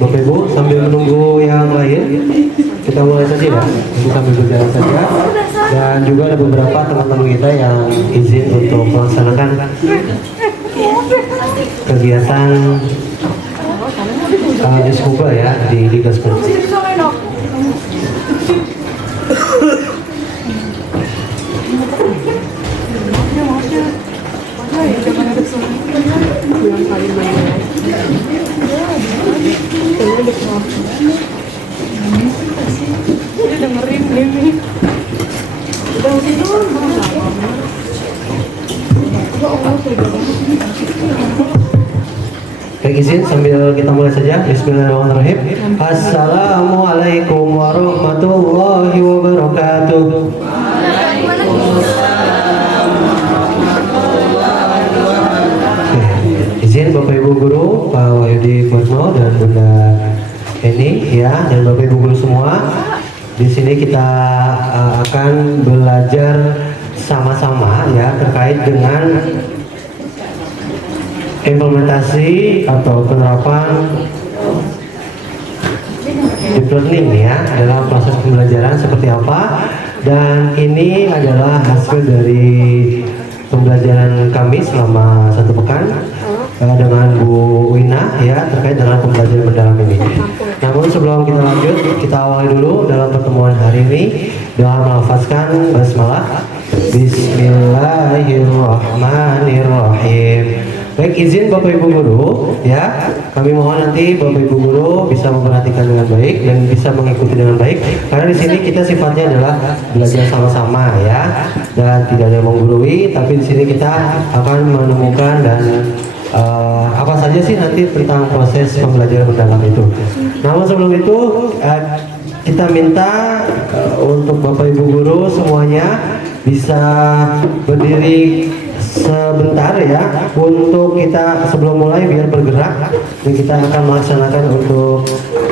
Bapak Ibu, sambil menunggu yang lain, kita mulai saja ya. Kita sambil berjalan saja. Dan juga ada beberapa teman-teman kita yang izin untuk melaksanakan kegiatan diskuba ya di Liga Seperti. Dengerin ini. Baik, izin sambil kita mulai saja. Bismillahirrahmanirrahim. Assalamualaikum warahmatullahi wabarakatuh. Izin Bapak Ibu Guru, Pak Wahyudi Kuatmo dan Bunda Eni ya, dan Bapak Ibu Guru semua. Di sini kita akan belajar sama-sama ya terkait dengan implementasi atau penerapan deep learning ya dalam proses pembelajaran seperti apa, dan ini adalah hasil dari pembelajaran kami selama 1 pekan dengan Bu Wina ya terkait dengan pembelajaran mendalam ini. Namun sebelum kita lanjut, kita awali dulu dalam pertemuan hari ini dengan melafazkan basmalah. Bismillahirrahmanirrahim. Baik, izin Bapak Ibu Guru ya, kami mohon nanti Bapak Ibu Guru bisa memperhatikan dengan baik dan bisa mengikuti dengan baik, karena di sini kita sifatnya adalah belajar sama-sama ya, dan tidak ada yang menggurui, tapi di sini kita akan menemukan dan apa saja sih nanti tentang proses pembelajaran mendalam itu. Namun sebelum itu kita minta untuk Bapak Ibu Guru semuanya bisa berdiri sebentar ya, untuk kita sebelum mulai biar bergerak, dan kita akan melaksanakan untuk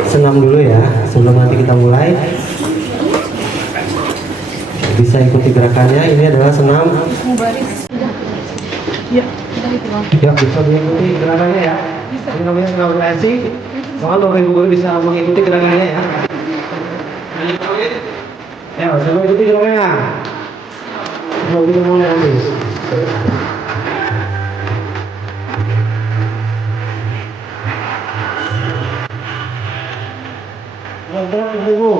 senam dulu ya sebelum nanti kita mulai. Bisa ikuti gerakannya, ini adalah senam. Ya, bisa mengikuti gerakannya ya. Ini namanya senam berlasi. Mohon Bapak Ibu Guru bisa mengikuti gerakannya ya. Ya, bisa mengikuti gerakannya. Mau kita mulai nanti. Ibu.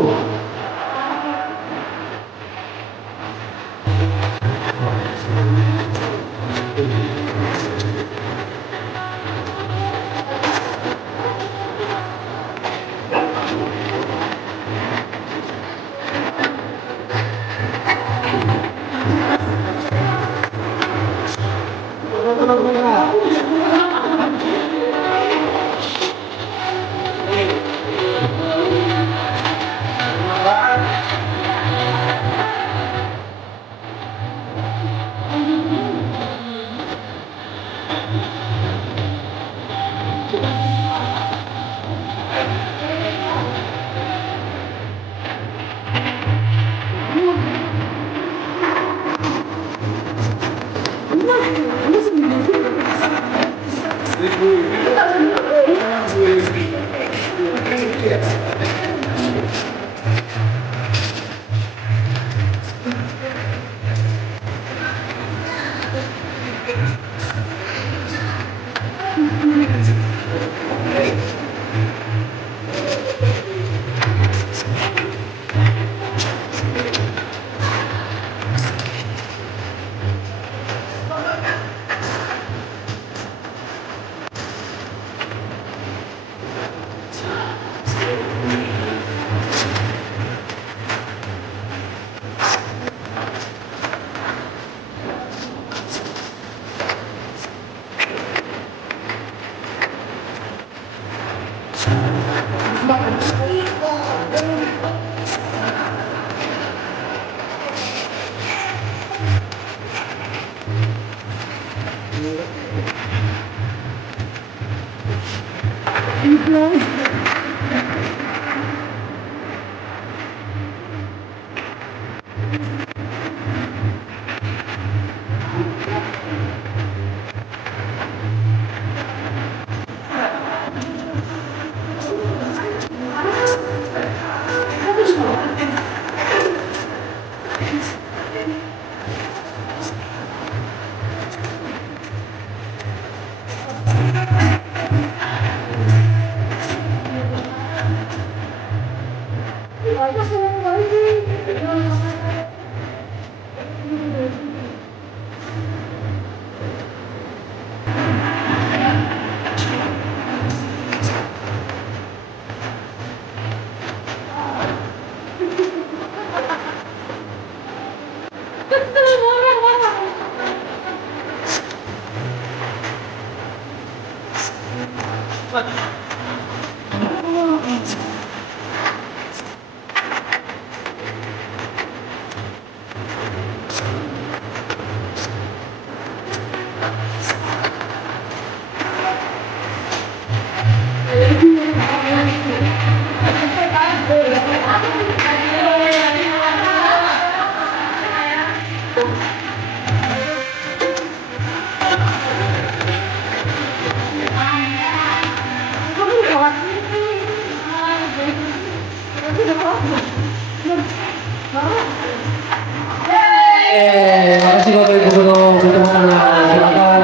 Makasih Bapak Ibu Guru, tepuk tangan. Silakan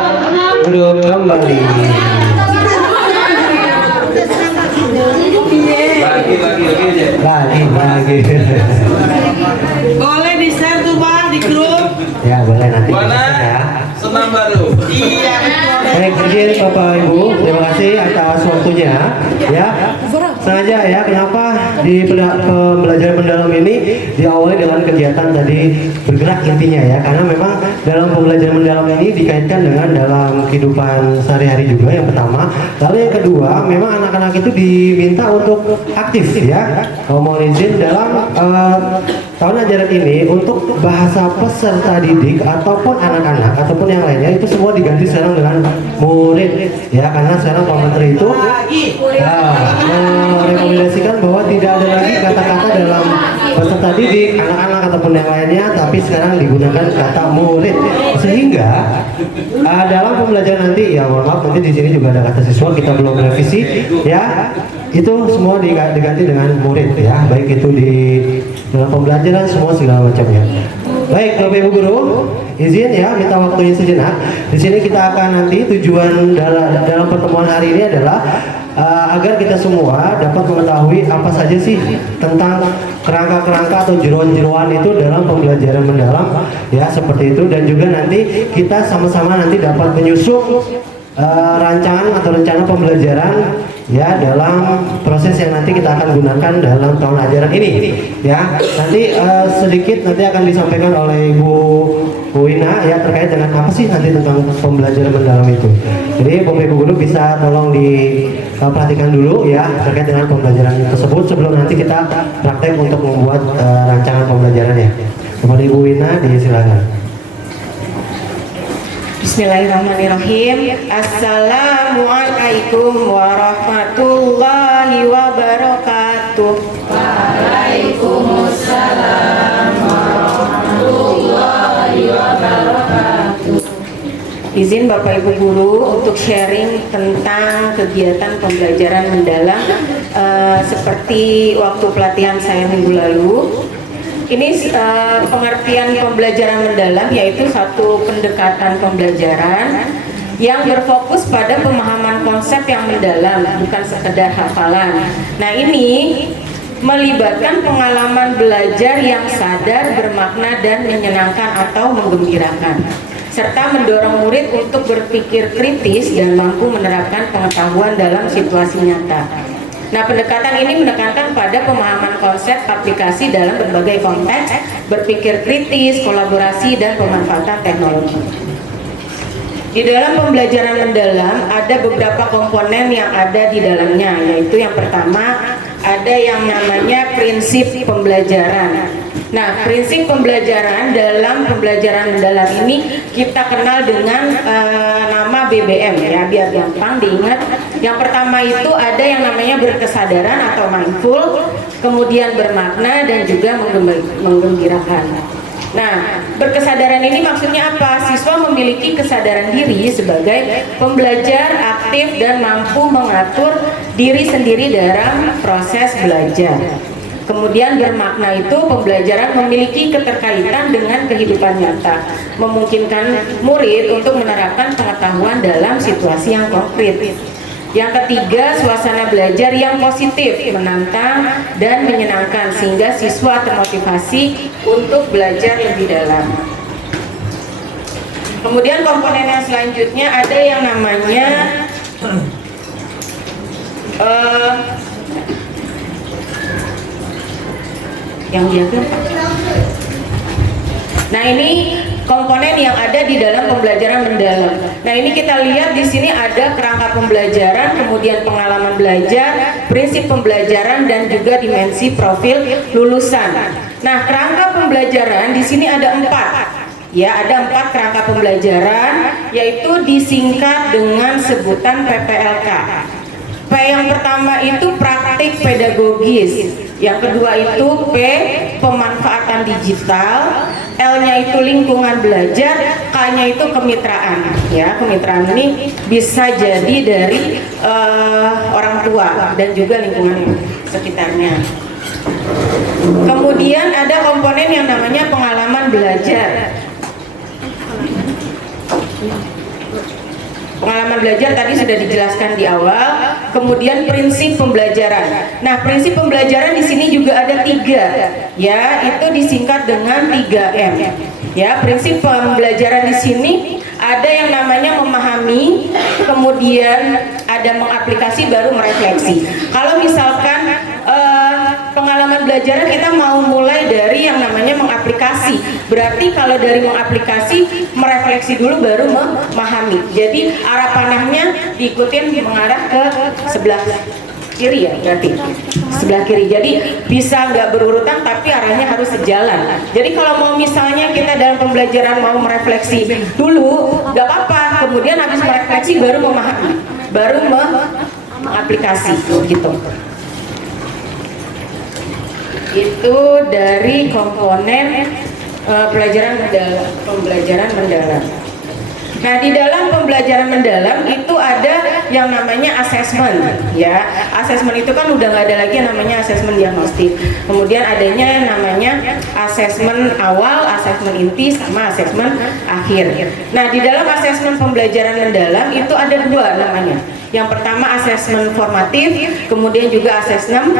duduk kembali. Lagi. Boleh di share tuh bang di grup. Ya boleh nanti. Mana? Ya. Senam baru. Iya betul. Baik, izin Bapak Ibu, terima kasih atas waktunya. Ya, sengaja ya, kenapa di pembelajaran mendalam ini diawali dengan kegiatan tadi bergerak intinya ya, karena memang dalam pembelajaran mendalam ini dikaitkan dengan dalam kehidupan sehari-hari juga yang pertama. Lalu yang kedua, memang anak-anak itu diminta untuk aktif ya. Kalau mau izin dalam tahun ajaran ini untuk bahasa peserta didik ataupun anak-anak ataupun yang lainnya itu semua diganti sekarang dengan murid ya, karena sekarang Pak Menteri itu merekomendasikan bahwa tidak ada lagi kata-kata dalam peserta didik anak-anak ataupun yang lainnya, tapi sekarang digunakan kata murid, sehingga dalam pembelajaran nanti ya mohon maaf nanti di sini juga ada kata siswa, kita belum revisi ya, itu semua diganti dengan murid ya, baik itu di dalam pembelajaran semua segala macamnya. Baik, Bapak Ibu Guru, izin ya minta waktunya sejenak. Di sini kita akan nanti tujuan dalam pertemuan hari ini adalah agar kita semua dapat mengetahui apa saja sih tentang kerangka-kerangka atau jeroan-jeroan itu dalam pembelajaran mendalam ya, seperti itu, dan juga nanti kita sama-sama nanti dapat menyusun rancangan atau rencana pembelajaran ya dalam proses yang nanti kita akan gunakan dalam tahun ajaran ini ya. Nanti sedikit nanti akan disampaikan oleh Ibu Wina ya terkait dengan apa sih nanti tentang pembelajaran mendalam itu. Jadi Bapak Ibu Guru bisa tolong diperhatikan dulu ya terkait dengan pembelajaran tersebut sebelum nanti kita praktek untuk membuat rancangan pembelajarannya. Kepada Ibu Wina disilakan. Bismillahirrahmanirrahim. Assalamualaikum warahmatullahi wabarakatuh. Waalaikumsalam warahmatullahi wabarakatuh. Izin Bapak Ibu Guru untuk sharing tentang kegiatan pembelajaran mendalam seperti waktu pelatihan saya minggu lalu. Ini pengertian pembelajaran mendalam yaitu satu pendekatan pembelajaran yang berfokus pada pemahaman konsep yang mendalam, bukan sekedar hafalan. Nah, ini melibatkan pengalaman belajar yang sadar, bermakna, dan menyenangkan atau menggembirakan, serta mendorong murid untuk berpikir kritis dan mampu menerapkan pengetahuan dalam situasi nyata. Nah, pendekatan ini menekankan pada pemahaman konsep aplikasi dalam berbagai konteks, berpikir kritis, kolaborasi, dan pemanfaatan teknologi. Di dalam pembelajaran mendalam ada beberapa komponen yang ada di dalamnya, yaitu yang pertama ada yang namanya prinsip pembelajaran. Nah, prinsip pembelajaran dalam pembelajaran mendalam ini kita kenal dengan nama BBM ya, biar gampang diingat. Yang pertama itu ada yang namanya berkesadaran atau mindful, kemudian bermakna, dan juga menggembirakan. Nah, berkesadaran ini maksudnya apa? Siswa memiliki kesadaran diri sebagai pembelajar aktif dan mampu mengatur diri sendiri dalam proses belajar. Kemudian bermakna itu pembelajaran memiliki keterkaitan dengan kehidupan nyata, memungkinkan murid untuk menerapkan pengetahuan dalam situasi yang konkret. Yang ketiga, suasana belajar yang positif, menantang, dan menyenangkan sehingga siswa termotivasi untuk belajar lebih dalam. Kemudian komponen yang selanjutnya ada yang namanya yang diagram. Nah, ini komponen yang ada di dalam pembelajaran mendalam. Nah, ini kita lihat di sini ada kerangka pembelajaran, kemudian pengalaman belajar, prinsip pembelajaran, dan juga dimensi profil lulusan. Nah, kerangka pembelajaran di sini ada 4. Ya, ada 4 kerangka pembelajaran, yaitu disingkat dengan sebutan PPLK. P yang pertama itu praktik pedagogis, yang kedua itu P pemanfaatan digital, L-nya itu lingkungan belajar, K-nya itu kemitraan. Ya, kemitraan ini bisa jadi dari orang tua dan juga lingkungan sekitarnya. Kemudian ada komponen yang namanya pengalaman belajar. Pengalaman belajar tadi sudah dijelaskan di awal. Kemudian prinsip pembelajaran. Nah, prinsip pembelajaran di sini juga ada 3, ya, itu disingkat dengan 3M. Ya, prinsip pembelajaran di sini ada yang namanya memahami, kemudian ada mengaplikasi, baru merefleksi. Kalau misalkan pengalaman belajar kita mau mulai dari yang namanya mengaplikasi, berarti kalau dari mengaplikasi, merefleksi dulu baru memahami. Jadi arah panahnya diikutin mengarah ke sebelah kiri, ya, berarti sebelah kiri. Jadi bisa nggak berurutan, tapi arahnya harus sejalan. Jadi kalau mau misalnya kita dalam pembelajaran mau merefleksi dulu, nggak apa-apa. Kemudian habis merefleksi baru memahami, baru mengaplikasi, gitu. Itu dari komponen pembelajaran mendalam. Nah, di dalam pembelajaran mendalam itu ada yang namanya asesmen, ya. Asesmen itu kan udah nggak ada lagi yang namanya asesmen diagnostik. Kemudian adanya yang namanya asesmen awal, asesmen inti, sama asesmen akhir. Nah, di dalam asesmen pembelajaran mendalam itu ada 2 namanya. Yang pertama asesmen formatif, kemudian juga asesmen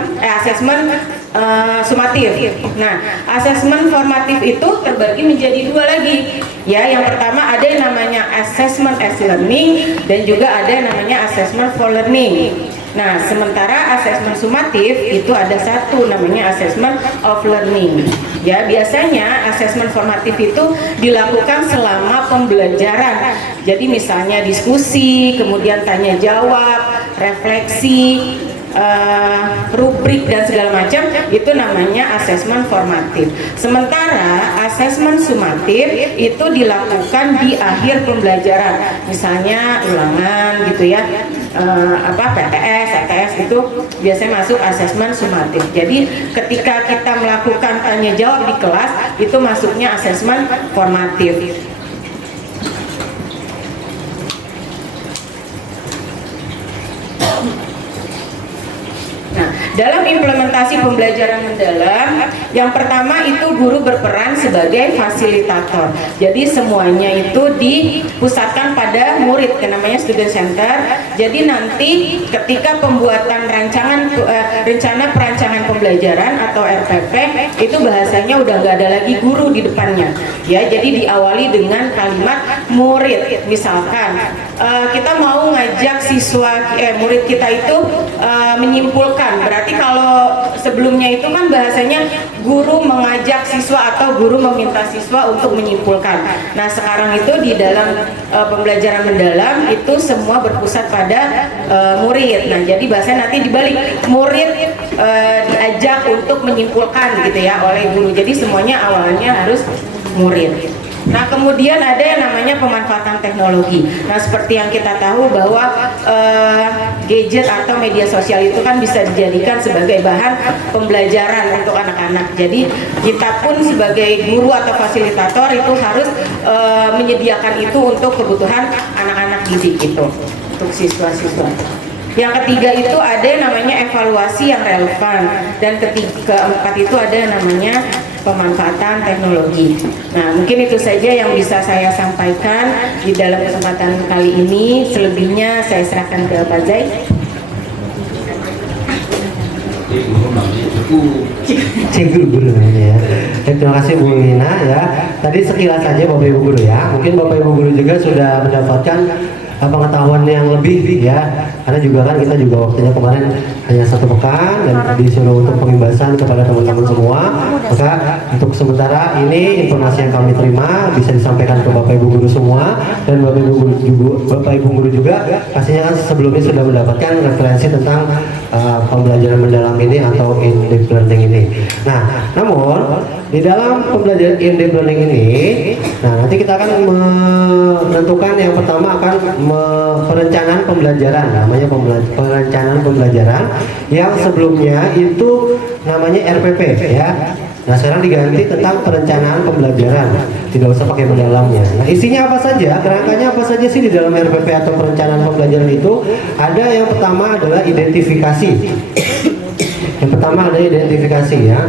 sumatif. Nah, asesmen formatif itu terbagi menjadi 2 lagi. Ya, yang pertama ada yang namanya assessment as learning, dan juga ada yang namanya assessment for learning. Nah, sementara assessment sumatif itu ada 1 namanya assessment of learning. Ya, biasanya assessment formatif itu dilakukan selama pembelajaran. Jadi misalnya diskusi, kemudian tanya jawab, refleksi, rubrik dan segala macam, itu namanya asesmen formatif. Sementara asesmen sumatif itu dilakukan di akhir pembelajaran, misalnya ulangan gitu ya, PTS, ETS itu biasanya masuk asesmen sumatif. Jadi ketika kita melakukan tanya jawab di kelas itu masuknya asesmen formatif. Nah, dalam implementasi pembelajaran mendalam, yang pertama itu guru berperan sebagai fasilitator. Jadi semuanya itu dipusatkan pada murid, yang namanya student center. Jadi nanti ketika pembuatan rencana perancangan pembelajaran atau RPP itu bahasanya udah nggak ada lagi guru di depannya. Ya, jadi diawali dengan kalimat murid. Misalkan kita mau ngajak murid kita itu menyimpulkan. Berarti kalau sebelumnya itu kan bahasanya guru mengajak siswa atau guru meminta siswa untuk menyimpulkan. Nah, sekarang itu di dalam pembelajaran mendalam itu semua berpusat pada murid. Nah, jadi bahasanya nanti dibalik, murid diajak untuk menyimpulkan gitu ya oleh guru. Jadi semuanya awalnya harus murid. Nah, kemudian ada yang namanya pemanfaatan teknologi. Nah, seperti yang kita tahu bahwa gadget atau media sosial itu kan bisa dijadikan sebagai bahan pembelajaran untuk anak-anak. Jadi kita pun sebagai guru atau fasilitator itu harus menyediakan itu untuk kebutuhan anak-anak didik itu, untuk siswa-siswa. Yang ketiga itu ada yang namanya evaluasi yang relevan, dan keempat itu ada yang namanya pemanfaatan teknologi. Nah, mungkin itu saja yang bisa saya sampaikan di dalam kesempatan kali ini. Selebihnya saya serahkan ke Pak Zai. Guru namanya ya. Terima kasih Bu Lina ya. Tadi sekilas saja Bapak Ibu guru ya. Mungkin Bapak Ibu guru juga sudah mendapatkan pengetahuan yang lebih ya, karena juga kan kita juga waktunya kemarin hanya 1 pekan dan disuruh untuk pengimbasan kepada teman-teman semua. Maka untuk sementara ini informasi yang kami terima bisa disampaikan ke Bapak Ibu guru semua, dan Bapak Ibu guru juga pastinya kan sebelumnya sudah mendapatkan referensi tentang pembelajaran mendalam ini atau in-depth learning ini. Nah, namun di dalam pembelajaran in-depth learning ini, nah nanti kita akan menentukan yang pertama akan perencanaan pembelajaran, namanya perencanaan pembelajaran yang sebelumnya itu namanya RPP ya. Nah sekarang diganti tentang perencanaan pembelajaran, tidak usah pakai mendalamnya. Nah isinya apa saja, kerangkanya apa saja sih di dalam RPP atau perencanaan pembelajaran itu? Ada yang pertama adalah identifikasi. Yang pertama ada identifikasi ya.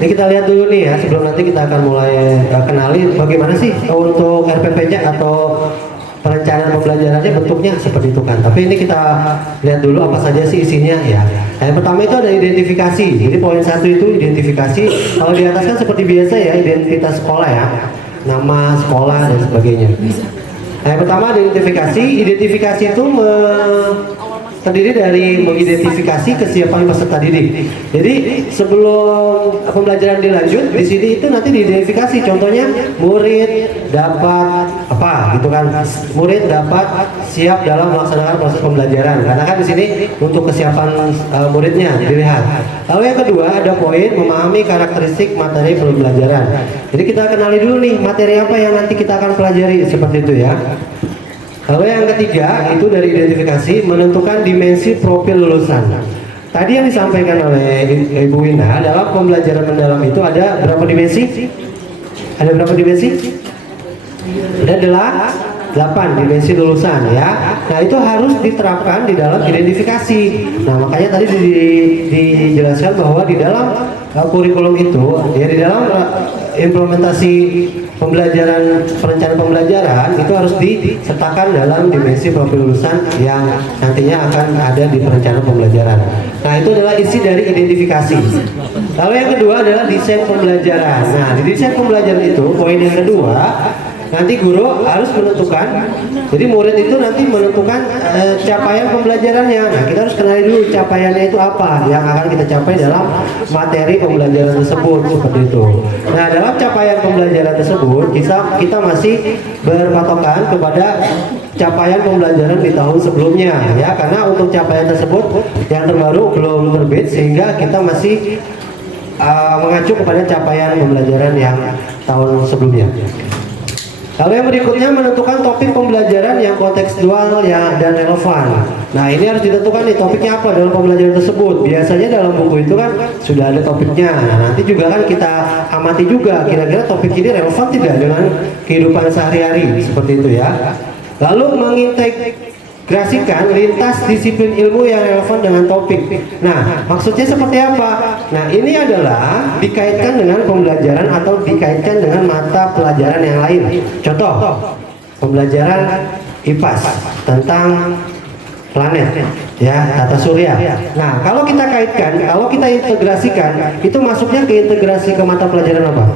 Ini kita lihat dulu nih ya, sebelum nanti kita akan mulai kenali bagaimana sih untuk RPP-nya atau perencanaan pembelajarannya bentuknya seperti itu kan. Tapi ini kita lihat dulu apa saja sih isinya ya. Nah, yang pertama itu ada identifikasi. Jadi poin 1 itu identifikasi. Kalau di atas kan seperti biasa ya, identitas sekolah ya, nama sekolah dan sebagainya. Nah, yang pertama identifikasi. Identifikasi itu terdiri dari mengidentifikasi kesiapan peserta didik. Jadi sebelum pembelajaran dilanjut, di sini itu nanti diidentifikasi. Contohnya murid dapat apa, gitu kan? Murid dapat siap dalam melaksanakan proses pembelajaran. Karena kan di sini untuk kesiapan muridnya dilihat. Lalu yang kedua ada poin memahami karakteristik materi pembelajaran. Jadi kita kenali dulu nih materi apa yang nanti kita akan pelajari seperti itu ya. Lalu yang ketiga itu dari identifikasi menentukan dimensi profil lulusan. Tadi yang disampaikan oleh Ibu Wina dalam pembelajaran mendalam itu ada berapa dimensi? Ada berapa dimensi? Ada 8 dimensi lulusan ya. Nah itu harus diterapkan di dalam identifikasi. Nah makanya tadi dijelaskan bahwa di dalam kurikulum itu ya, di dalam implementasi pembelajaran, perencanaan pembelajaran itu harus disertakan dalam dimensi profil lulusan yang nantinya akan ada di perencanaan pembelajaran. Nah itu adalah isi dari identifikasi. Lalu yang kedua adalah desain pembelajaran. Nah di desain pembelajaran itu poin yang kedua, nanti guru harus menentukan, jadi murid itu nanti menentukan capaian pembelajarannya. Nah kita harus kenali dulu capaiannya itu apa yang akan kita capai dalam materi pembelajaran tersebut, seperti itu. Nah dalam capaian pembelajaran tersebut kita masih berpatokan kepada capaian pembelajaran di tahun sebelumnya ya, karena untuk capaian tersebut yang terbaru belum terbit, sehingga kita masih mengacu kepada capaian pembelajaran yang tahun sebelumnya. Lalu yang berikutnya menentukan topik pembelajaran yang kontekstual ya, dan relevan. Nah ini harus ditentukan nih topiknya apa dalam pembelajaran tersebut. Biasanya dalam buku itu kan sudah ada topiknya. Nah nanti juga kan kita amati juga kira-kira topik ini relevan tidak dengan kehidupan sehari-hari, seperti itu ya. Lalu mengintegrasikan lintas disiplin ilmu yang relevan dengan topik. Nah maksudnya seperti apa? Nah ini adalah dikaitkan dengan pembelajaran atau dikaitkan dengan mata pelajaran yang lain. Contoh pembelajaran IPAS tentang planet ya, tata surya. Nah kalau kita kaitkan, kalau kita integrasikan, itu masuknya ke integrasi ke mata pelajaran apa?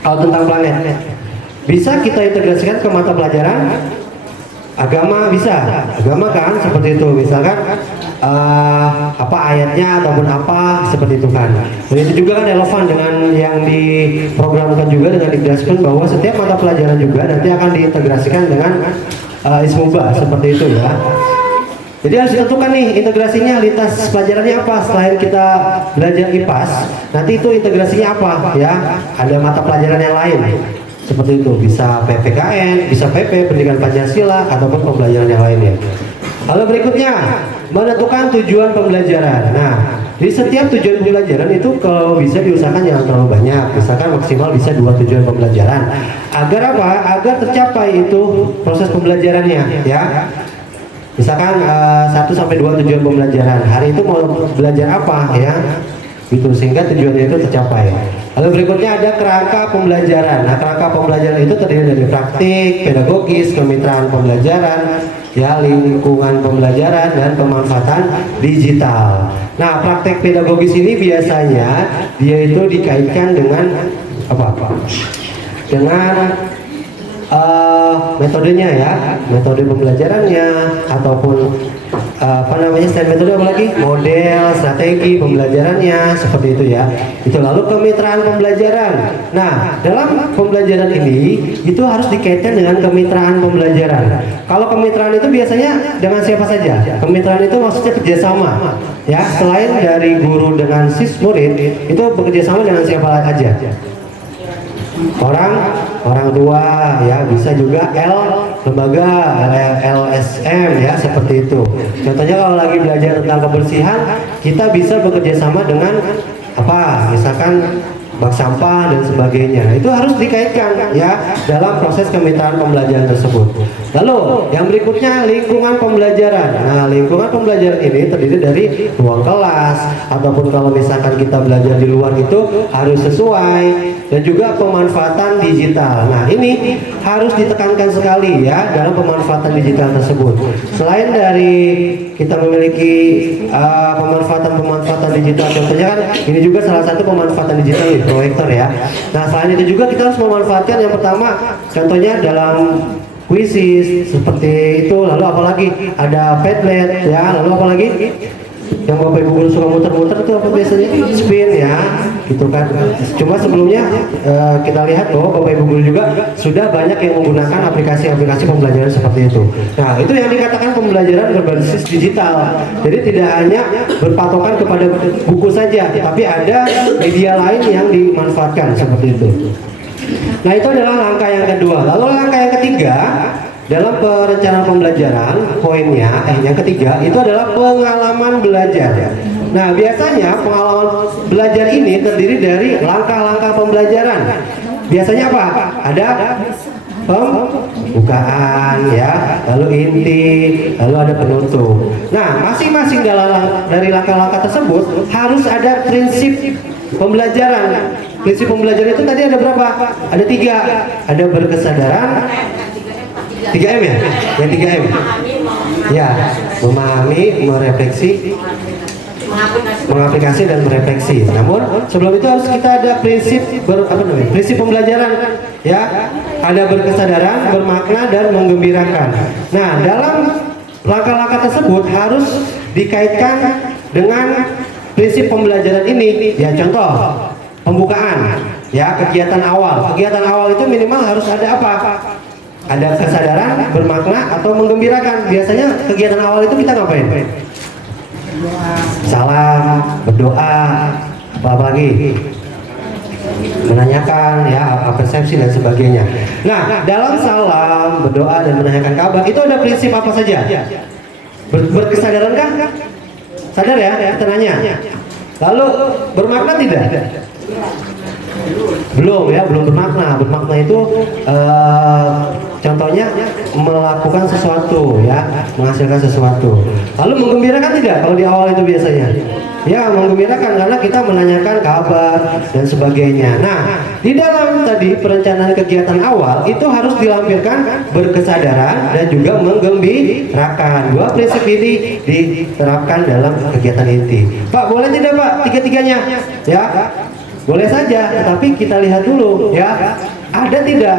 Kalau tentang planet bisa kita integrasikan ke mata pelajaran agama, bisa agama kan, seperti itu. Misalkan apa ayatnya ataupun apa, seperti itu kan. Dan itu juga kan relevan dengan yang diprogramkan juga dengan dijelaskan bahwa setiap mata pelajaran juga nanti akan diintegrasikan dengan ismuba, seperti itu ya. Jadi harus ditentukan nih integrasinya, lintas pelajarannya apa. Selain kita belajar IPAS, nanti itu integrasinya apa ya, ada mata pelajaran yang lain, seperti itu. Bisa PPKN, bisa PP, pendidikan Pancasila, ataupun pembelajaran yang lainnya. Lalu berikutnya menentukan tujuan pembelajaran. Nah di setiap tujuan pembelajaran itu kalau bisa diusahakan jangan terlalu banyak, misalkan maksimal bisa 2 tujuan pembelajaran. Agar apa? Agar tercapai itu proses pembelajarannya ya. Misalkan 1 sampai 2 tujuan pembelajaran. Hari itu mau belajar apa ya, gitu, sehingga tujuannya itu tercapai. Lalu berikutnya ada kerangka pembelajaran. Nah kerangka pembelajaran itu terdiri dari praktik, pedagogis, kemitraan pembelajaran ya, lingkungan pembelajaran, dan pemanfaatan digital. Nah praktek pedagogis ini biasanya dia itu dikaitkan dengan dengan metodenya ya, metode pembelajarannya ataupun selain metode apa lagi, model, strategi pembelajarannya seperti itu ya. Itu lalu kemitraan pembelajaran. Nah, dalam pembelajaran ini itu harus dikaitkan dengan kemitraan pembelajaran. Kalau kemitraan itu biasanya dengan siapa saja? Kemitraan itu maksudnya kerjasama ya. Selain dari guru dengan murid, itu bekerjasama dengan siapa aja? Orang tua ya, bisa juga lembaga LSM ya, seperti itu. Contohnya kalau lagi belajar tentang kebersihan, kita bisa bekerja sama dengan misalkan bak sampah dan sebagainya. Itu harus dikaitkan ya dalam proses kemitraan pembelajaran tersebut. Lalu yang berikutnya, lingkungan pembelajaran. Nah, lingkungan pembelajaran ini terdiri dari ruang kelas, ataupun kalau misalkan kita belajar di luar itu harus sesuai, dan juga pemanfaatan digital. Nah, ini harus ditekankan sekali ya dalam pemanfaatan digital tersebut. Selain dari kita memiliki pemanfaatan digital, contohnya kan ini juga salah satu pemanfaatan digital nih, proyektor ya. Nah, selain itu juga kita harus memanfaatkan yang pertama, contohnya dalam kuisis seperti itu. Lalu apalagi ada Padlet ya, lalu apalagi yang Bapak Ibu guru suka muter-muter itu apa biasanya? Spin ya, gitu kan. Cuma sebelumnya kita lihat bahwa Bapak Ibu guru juga sudah banyak yang menggunakan aplikasi-aplikasi pembelajaran seperti itu. Nah, itu yang dikatakan pembelajaran berbasis digital. Jadi tidak hanya berpatokan kepada buku saja, tapi ada media lain yang dimanfaatkan seperti itu. Nah, itu adalah langkah yang kedua. Lalu langkah yang ketiga dalam perencanaan pembelajaran, poinnya yang ketiga itu adalah pengalaman belajar. Nah, biasanya pengalaman belajar ini terdiri dari langkah-langkah pembelajaran. Biasanya apa? Ada pembukaan ya, lalu inti, lalu ada penutup. Nah, masing-masing dari langkah-langkah tersebut harus ada prinsip pembelajaran. Prinsip pembelajaran itu tadi ada berapa? Ada 3. Ada berkesadaran, 3M ya? Yang 3M ya, memahami, merefleksi, mengaplikasi dan merefleksi. Namun sebelum itu harus kita ada prinsip prinsip pembelajaran ya. Ada berkesadaran, bermakna, dan menggembirakan. Nah, dalam langkah-langkah tersebut harus dikaitkan dengan prinsip pembelajaran ini ya. Contoh pembukaan ya, kegiatan awal. Kegiatan awal itu minimal harus ada apa? Ada kesadaran, bermakna, atau menggembirakan. Biasanya kegiatan awal itu kita ngapain? Salam, berdoa, apa lagi? Menanyakan ya, persepsi dan sebagainya. Nah, dalam salam, berdoa, dan menanyakan kabar itu ada prinsip apa saja? Berkesadaran kah? Sadar ya, kita nanya. Lalu bermakna tidak? Belum ya, belum bermakna. Bermakna itu contohnya melakukan sesuatu ya, menghasilkan sesuatu. Lalu menggembirakan tidak? Kalau di awal itu biasanya ya, menggembirakan karena kita menanyakan kabar dan sebagainya. Nah, di dalam tadi perencanaan kegiatan awal itu harus dilampirkan berkesadaran dan juga menggembirakan. 2 prinsip ini diterapkan dalam kegiatan inti. Pak, boleh tidak Pak tiga-tiganya? Ya, boleh saja, tetapi kita lihat dulu ya, ada tidak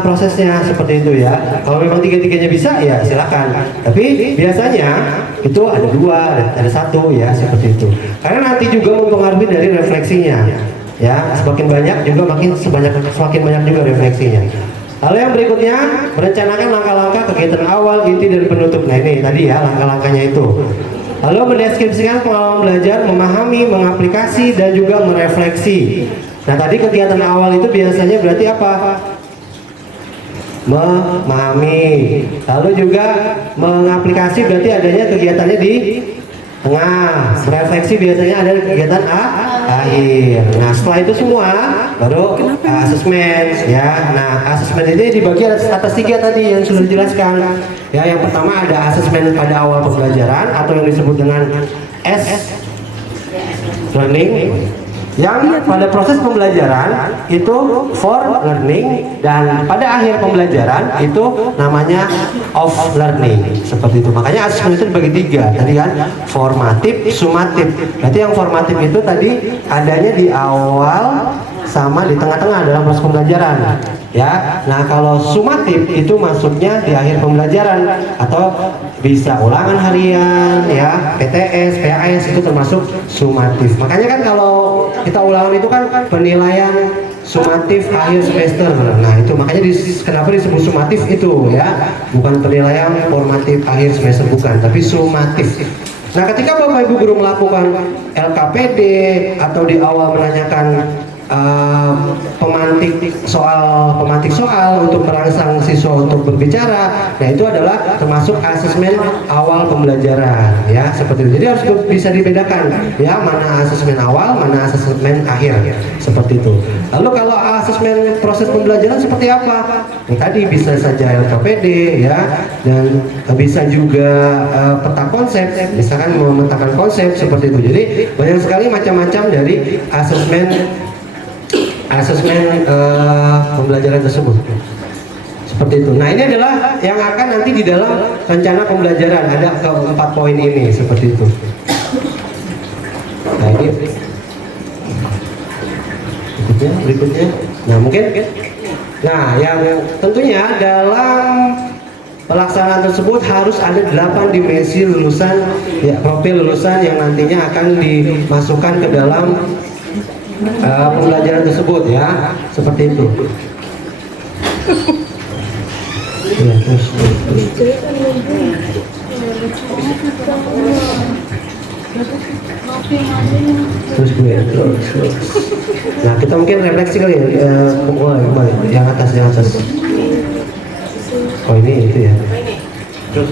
prosesnya seperti itu ya. Kalau memang tiga-tiganya bisa ya silakan. Tapi biasanya itu ada 2, ada 1 ya, seperti itu. Karena nanti juga mempengaruhi dari refleksinya ya. Semakin banyak juga semakin banyak juga refleksinya. Lalu yang berikutnya, merencanakan langkah-langkah kegiatan awal, inti, dan penutup. Nah, ini tadi ya langkah-langkahnya itu. Lalu mendeskripsikan pengalaman belajar, memahami, mengaplikasi, dan juga merefleksi. Nah, tadi kegiatan awal itu biasanya berarti apa? Memahami. Lalu juga mengaplikasi berarti adanya kegiatannya di tengah. Merefleksi biasanya ada kegiatan akhir. Nah, setelah itu semua baru asesmen ya. Nah, asesmen ini dibagi atas 3 tadi yang sudah dijelaskan. Ya, yang pertama ada asesmen pada awal pembelajaran atau yang disebut dengan S learning. Yang pada proses pembelajaran itu for learning, dan pada akhir pembelajaran itu namanya of learning, seperti itu. Makanya asesmen itu dibagi 3 tadi kan, formatif, sumatif. Berarti yang formatif itu tadi adanya di awal sama di tengah-tengah dalam proses pembelajaran. Ya, nah kalau sumatif itu masuknya di akhir pembelajaran atau bisa ulangan harian, ya, PTS, PAS itu termasuk sumatif. Makanya kan kalau kita ulangan itu kan penilaian sumatif akhir semester. Nah itu makanya kenapa disebut sumatif itu ya, bukan penilaian formatif akhir semester, bukan, tapi sumatif. Nah ketika Bapak Ibu guru melakukan LKPD atau di awal menanyakan pemantik soal untuk merangsang siswa untuk berbicara, nah itu adalah termasuk asesmen awal pembelajaran ya, seperti itu. Jadi harus bisa dibedakan ya, mana asesmen awal, mana asesmen akhir, seperti itu. Lalu kalau asesmen proses pembelajaran seperti apa? Yang tadi bisa saja LKPD ya, dan bisa juga peta konsep, misalkan memetakan konsep seperti itu. Jadi banyak sekali macam-macam dari asesmen pembelajaran tersebut, seperti itu. Nah ini adalah yang akan nanti di dalam rencana pembelajaran, ada keempat poin ini, seperti itu. Nah ini berikutnya. Nah mungkin, nah yang tentunya dalam pelaksanaan tersebut harus ada 8 dimensi lulusan, ya, profil lulusan yang nantinya akan dimasukkan ke dalam pembelajaran tersebut ya, seperti itu. Ya, terus gue terus. Nah kita mungkin refleksi kali ya, kembali yang atas. Oh ini itu ya. Terus.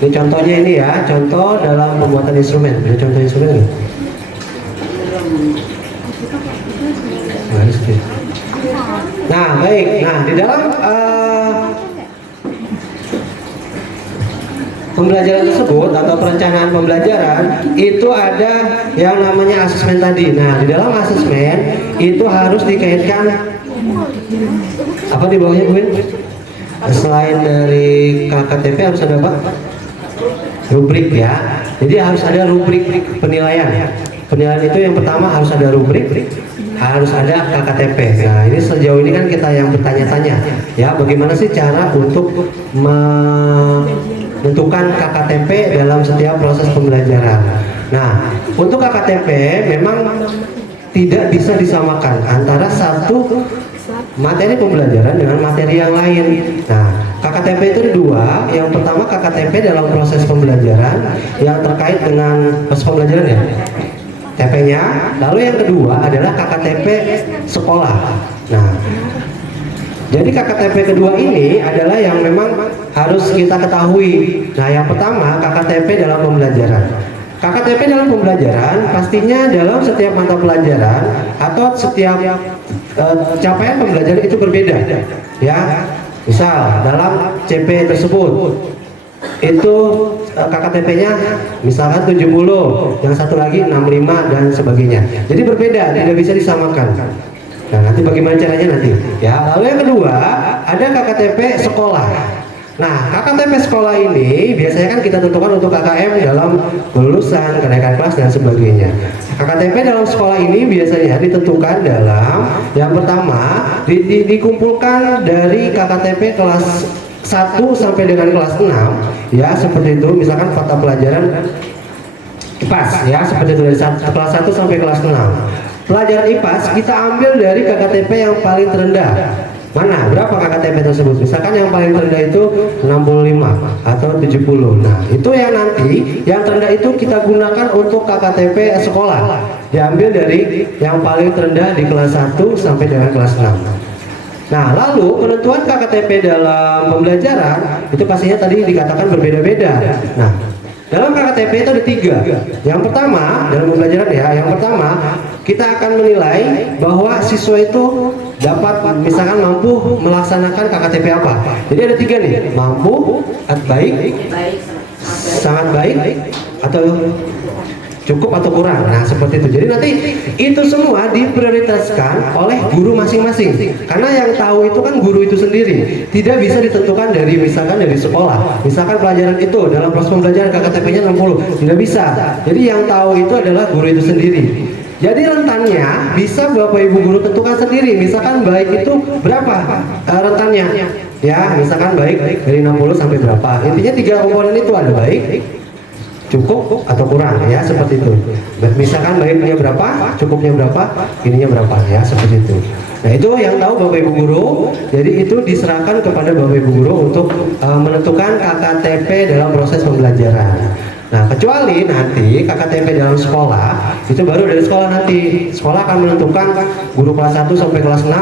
Ini contohnya ini ya, contoh dalam pembuatan instrumen. Ada contoh instrumen nggak? Nah, baik. Nah, di dalam pembelajaran tersebut atau perencanaan pembelajaran itu ada yang namanya asesmen tadi. Nah, di dalam asesmen itu harus dikaitkan apa di bawahnya, Bu? Selain dari KKTP harus ada apa? Rubrik ya. Jadi harus ada rubrik penilaian. Penilaian itu yang pertama harus ada rubrik, harus ada KKTP. Nah ini sejauh ini kan kita yang bertanya-tanya ya, bagaimana sih cara untuk menentukan KKTP dalam setiap proses pembelajaran. Nah untuk KKTP memang tidak bisa disamakan antara satu materi pembelajaran dengan materi yang lain. Nah, KKTP itu ada dua. Yang pertama KKTP dalam proses pembelajaran yang terkait dengan proses pembelajaran ya, TP-nya. Lalu yang kedua adalah KKTP sekolah. Nah, jadi KKTP kedua ini adalah yang memang harus kita ketahui. Nah, yang pertama KKTP dalam pembelajaran. KKTP dalam pembelajaran pastinya dalam setiap mata pelajaran atau setiap capaian pembelajaran itu berbeda ya. Misal dalam CP tersebut itu KKTP-nya misalkan 70, yang satu lagi 65 dan sebagainya. Jadi berbeda, tidak bisa disamakan. Nah nanti bagaimana caranya nanti ya. Lalu yang kedua ada KKTP sekolah. Nah, KKTP sekolah ini biasanya kan kita tentukan untuk KKM dalam kelulusan, kenaikan kelas dan sebagainya. KKTP dalam sekolah ini biasanya ditentukan dalam yang pertama dikumpulkan dari KKTP kelas 1 sampai dengan kelas 6 ya, seperti itu. Misalkan mata pelajaran IPAS ya, seperti itu dari kelas 1 sampai kelas 6. Pelajaran IPAS kita ambil dari KKTP yang paling terendah. Mana? Berapa KKTP tersebut? Misalkan yang paling terendah itu 65 atau 70. Nah, itu yang nanti yang terendah itu kita gunakan untuk KKTP sekolah. Diambil dari yang paling terendah di kelas 1 sampai dengan kelas 6. Nah, lalu penentuan KKTP dalam pembelajaran itu pastinya tadi dikatakan berbeda-beda. Nah, dalam KKTP itu ada 3. Yang pertama dalam pembelajaran ya, yang pertama kita akan menilai bahwa siswa itu dapat misalkan mampu melaksanakan KKTP apa. Jadi ada 3 nih, mampu, baik, sangat baik, atau cukup atau kurang. Nah seperti itu. Jadi nanti itu semua diprioritaskan oleh guru masing-masing. Karena yang tahu itu kan guru itu sendiri. Tidak bisa ditentukan dari misalkan dari sekolah. Misalkan pelajaran itu dalam proses pembelajaran KKTP-nya 60, tidak bisa. Jadi yang tahu itu adalah guru itu sendiri. Jadi rentannya bisa Bapak Ibu guru tentukan sendiri. Misalkan baik itu berapa rentannya? Ya, misalkan baik dari 60 sampai berapa. Intinya 3 komponen itu ada baik, cukup atau kurang ya, seperti itu. Misalkan baiknya berapa, cukupnya berapa, ininya berapa ya, seperti itu. Nah itu yang tahu Bapak Ibu guru. Jadi itu diserahkan kepada Bapak Ibu guru untuk menentukan KKTP dalam proses pembelajaran. Nah kecuali nanti KKTP dalam sekolah itu baru dari sekolah, nanti sekolah akan menentukan guru kelas 1 sampai kelas 6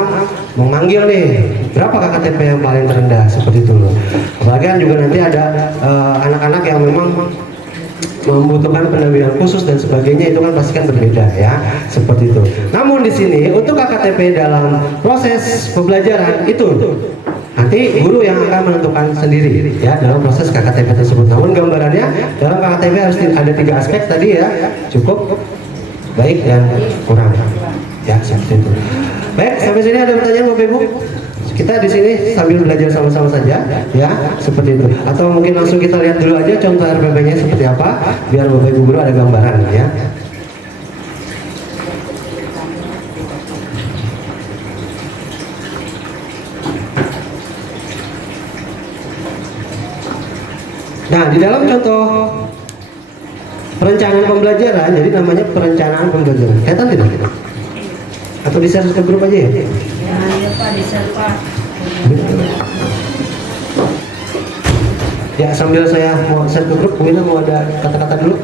memanggil nih berapa KKTP yang paling terendah, seperti itu loh. Apalagi kan juga nanti ada anak-anak yang memang membutuhkan pendampingan khusus dan sebagainya, itu kan pasti kan berbeda ya, seperti itu. Namun di sini untuk KKTP dalam proses pembelajaran itu nanti guru yang akan menentukan sendiri ya dalam proses KKTP tersebut. Namun gambarannya dalam KKTP harus ada 3 aspek tadi ya, cukup, baik, dan kurang ya, seperti itu. Baik, sampai sini ada pertanyaan Bapak Ibu? Kita di sini sambil belajar sama-sama saja ya, seperti itu. Atau mungkin langsung kita lihat dulu aja contoh RPP-nya seperti apa, biar Bapak Ibu guru ada gambaran ya. Nah, di dalam contoh perencanaan pembelajaran, jadi namanya perencanaan pembelajaran. Kelihatan tidak? Atau di share ke grup aja ya? Ya Pak, di share Pak. Ya, sambil saya mau share ke grup, mungkin mau ada kata-kata dulu.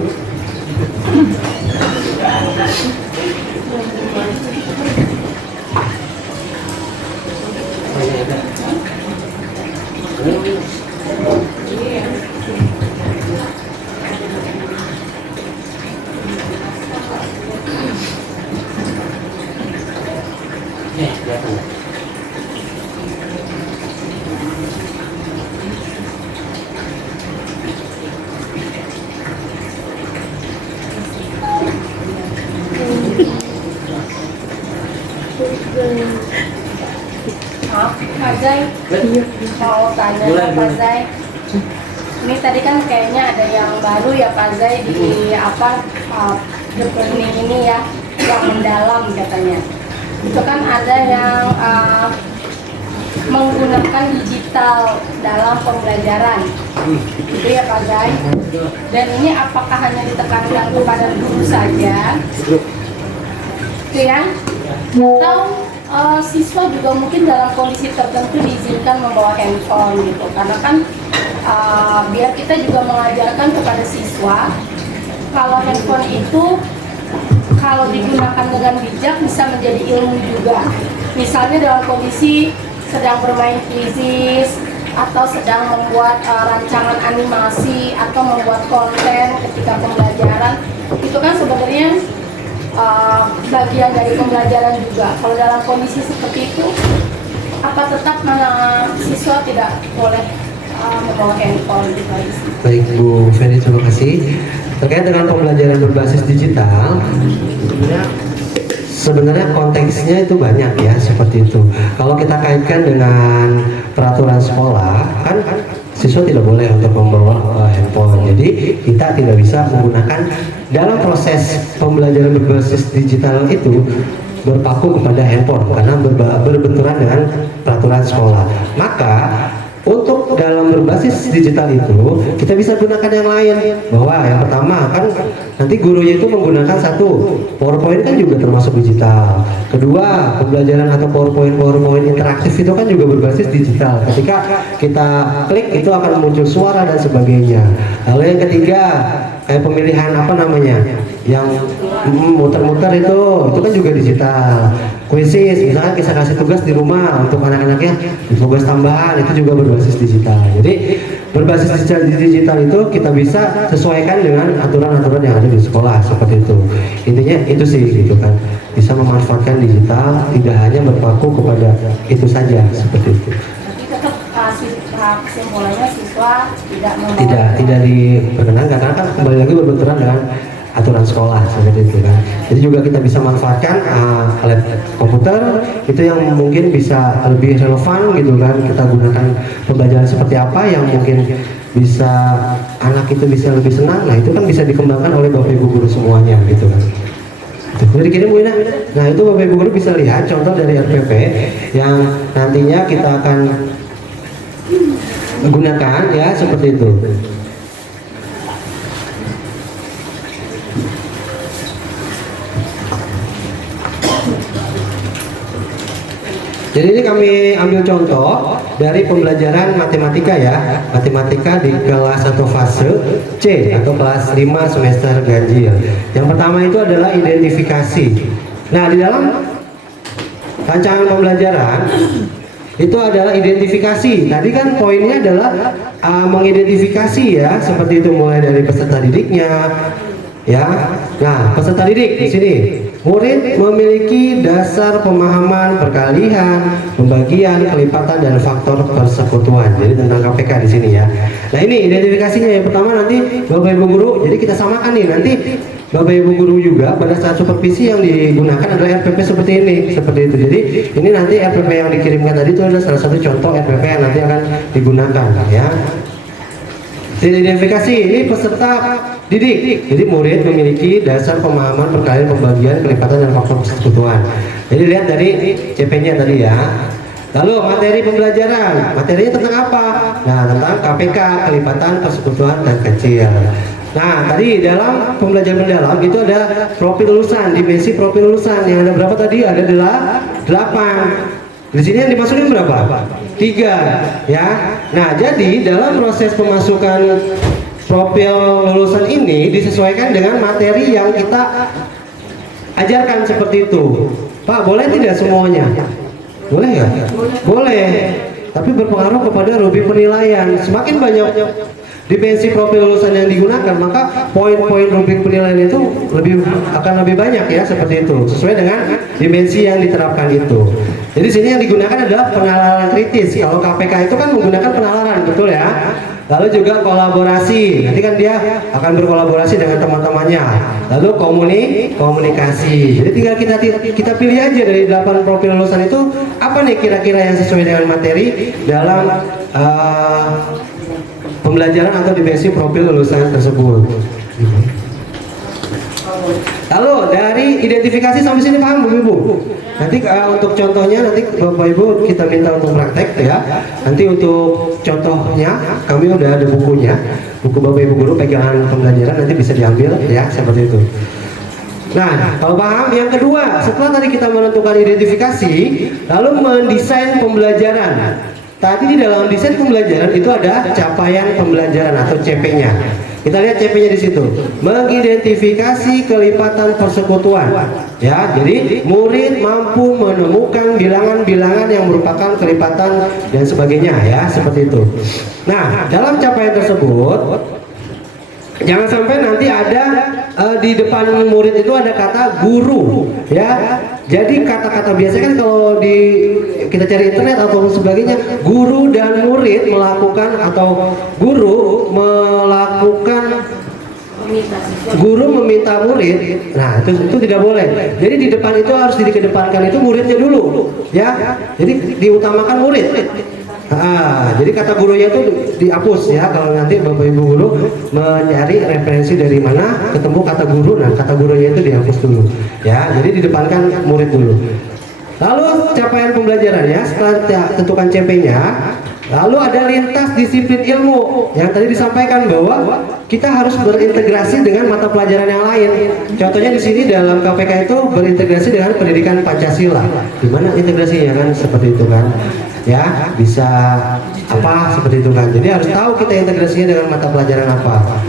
Maaf, Pak Zai, mau tanya Pak Zai. Ini tadi kan kayaknya ada yang baru ya Pak Zai di departemen ini ya, yang mendalam katanya. Itu kan ada yang menggunakan digital dalam pembelajaran, gitu ya Pak Zai. Dan ini apakah hanya ditekankan kepada guru saja, gitu ya? Atau siswa juga mungkin dalam kondisi tertentu diizinkan membawa handphone gitu, karena kan biar kita juga mengajarkan kepada siswa kalau handphone itu kalau digunakan dengan bijak bisa menjadi ilmu juga. Misalnya dalam kondisi sedang bermain quizzes atau sedang membuat rancangan animasi atau membuat konten ketika pembelajaran, itu kan sebenarnya bagian dari pembelajaran juga. Kalau dalam kondisi seperti itu, apa tetap siswa tidak boleh membawa handphone gitu? Baik Bu Feni, terima kasih. Terkait dengan pembelajaran berbasis digital, sebenarnya konteksnya itu banyak ya, seperti itu. Kalau kita kaitkan dengan peraturan sekolah, kan siswa tidak boleh untuk membawa handphone. Jadi kita tidak bisa menggunakan dalam proses pembelajaran berbasis digital itu berpaku kepada handphone karena berbenturan dengan peraturan sekolah. Maka untuk dalam berbasis digital itu kita bisa gunakan yang lain, bahwa yang pertama kan nanti gurunya itu menggunakan satu PowerPoint, kan juga termasuk digital. Kedua, pembelajaran atau PowerPoint interaktif itu kan juga berbasis digital. Ketika kita klik itu akan muncul suara dan sebagainya. Lalu yang ketiga, kayak pemilihan apa namanya, yang muter-muter itu kan juga digital. Quizzes, misalkan kita kasih tugas di rumah untuk anak-anaknya, tugas tambahan itu juga berbasis digital. Jadi berbasis digital itu kita bisa sesuaikan dengan aturan-aturan yang ada di sekolah, seperti itu. Intinya itu sih gitu kan, bisa memanfaatkan digital, tidak hanya berpaku kepada itu saja, seperti itu. Tapi tetap kesimpulannya siswa tidak tidak diperkenankan, karena kan kembali lagi berbenturan dengan aturan sekolah seperti itu kan. Jadi juga kita bisa manfaatkan lab komputer itu yang mungkin bisa lebih relevan gitu kan, kita gunakan pembelajaran seperti apa yang mungkin bisa anak itu bisa lebih senang. Nah itu kan bisa dikembangkan oleh Bapak Ibu guru semuanya gitu kan. Udah dikirim Bu Ina. Nah itu Bapak Ibu guru bisa lihat contoh dari RPP yang nantinya kita akan gunakan ya seperti itu. Jadi ini kami ambil contoh dari pembelajaran matematika ya, matematika di kelas 1 fase C atau kelas 5 semester ganjil. Yang pertama itu adalah identifikasi. Nah di dalam rancangan pembelajaran itu adalah identifikasi. Tadi kan poinnya adalah mengidentifikasi ya, seperti itu mulai dari peserta didiknya ya. Nah peserta didik di sini. Murid memiliki dasar pemahaman perkalian, pembagian, kelipatan, dan faktor persekutuan. Jadi tentang KPK di sini ya. Nah ini identifikasinya yang pertama nanti Bapak Ibu guru. Jadi kita samakan nih nanti Bapak Ibu guru juga pada saat supervisi yang digunakan adalah RPP seperti ini, seperti itu. Jadi ini nanti RPP yang dikirimkan tadi itu adalah salah satu contoh RPP yang nanti akan digunakan ya. Identifikasi ini peserta didik. Jadi murid memiliki dasar pemahaman perkalian, pembagian, kelipatan, dan faktor persekutuan. Jadi lihat dari CP-nya tadi ya. Lalu materi pembelajaran, materinya tentang apa? Nah tentang KPK, kelipatan, persekutuan, dan kecil. Nah tadi dalam pembelajaran mendalam itu ada profil lulusan, dimensi profil lulusan yang ada berapa tadi? Ada 8. Di sini yang dimasukin berapa? 3 ya. Nah jadi dalam proses pemasukan profil lulusan ini disesuaikan dengan materi yang kita ajarkan seperti itu. Pak boleh tidak semuanya? Boleh ya? Boleh. Tapi berpengaruh kepada rubi penilaian. Semakin banyak dimensi profil lulusan yang digunakan, maka poin-poin rubrik penilaian itu akan lebih banyak ya, seperti itu sesuai dengan dimensi yang diterapkan itu. Jadi sini yang digunakan adalah penalaran kritis. Kalau KPK itu kan menggunakan penalaran, betul ya. Lalu juga kolaborasi, nanti kan dia akan berkolaborasi dengan teman-temannya. Lalu komunikasi. Jadi tinggal kita pilih aja dari 8 profil lulusan itu apa nih kira-kira yang sesuai dengan materi dalam pembelajaran atau dimensi profil lulusan tersebut. Lalu dari identifikasi sampai sini paham Bu Ibu? Nanti untuk contohnya nanti Bapak Ibu kita minta untuk praktek ya. Nanti untuk contohnya kami udah ada bukunya. Buku Bapak Ibu guru pegangan pembelajaran nanti bisa diambil ya, seperti itu. Nah, kalau paham, yang kedua, setelah tadi kita menentukan identifikasi, lalu mendesain pembelajaran. Tadi di dalam desain pembelajaran itu ada capaian pembelajaran atau CP-nya. Kita lihat CP-nya di situ. Mengidentifikasi kelipatan persekutuan. Ya, jadi murid mampu menemukan bilangan-bilangan yang merupakan kelipatan dan sebagainya ya, seperti itu. Nah, dalam capaian tersebut jangan sampai nanti ada di depan murid itu ada kata guru ya. Jadi kata-kata biasa kan kalau kita cari internet atau sebagainya, guru dan murid melakukan atau guru meminta murid. Nah itu tidak boleh. Jadi di depan itu harus dikedepankan itu muridnya dulu ya. Jadi diutamakan murid. Jadi kata gurunya itu dihapus ya. Kalau nanti Bapak Ibu guru mencari referensi dari mana ketemu kata guru, nah kata gurunya itu dihapus dulu ya. Jadi didepankan murid dulu. Lalu capaian pembelajarannya setelah tentukan CP-nya, lalu ada lintas disiplin ilmu yang tadi disampaikan bahwa kita harus berintegrasi dengan mata pelajaran yang lain. Contohnya di sini dalam KPK itu berintegrasi dengan pendidikan Pancasila. Gimana integrasinya kan seperti itu kan? Ya bisa apa seperti itu kan. Jadi harus tahu kita integrasinya dengan mata pelajaran apa.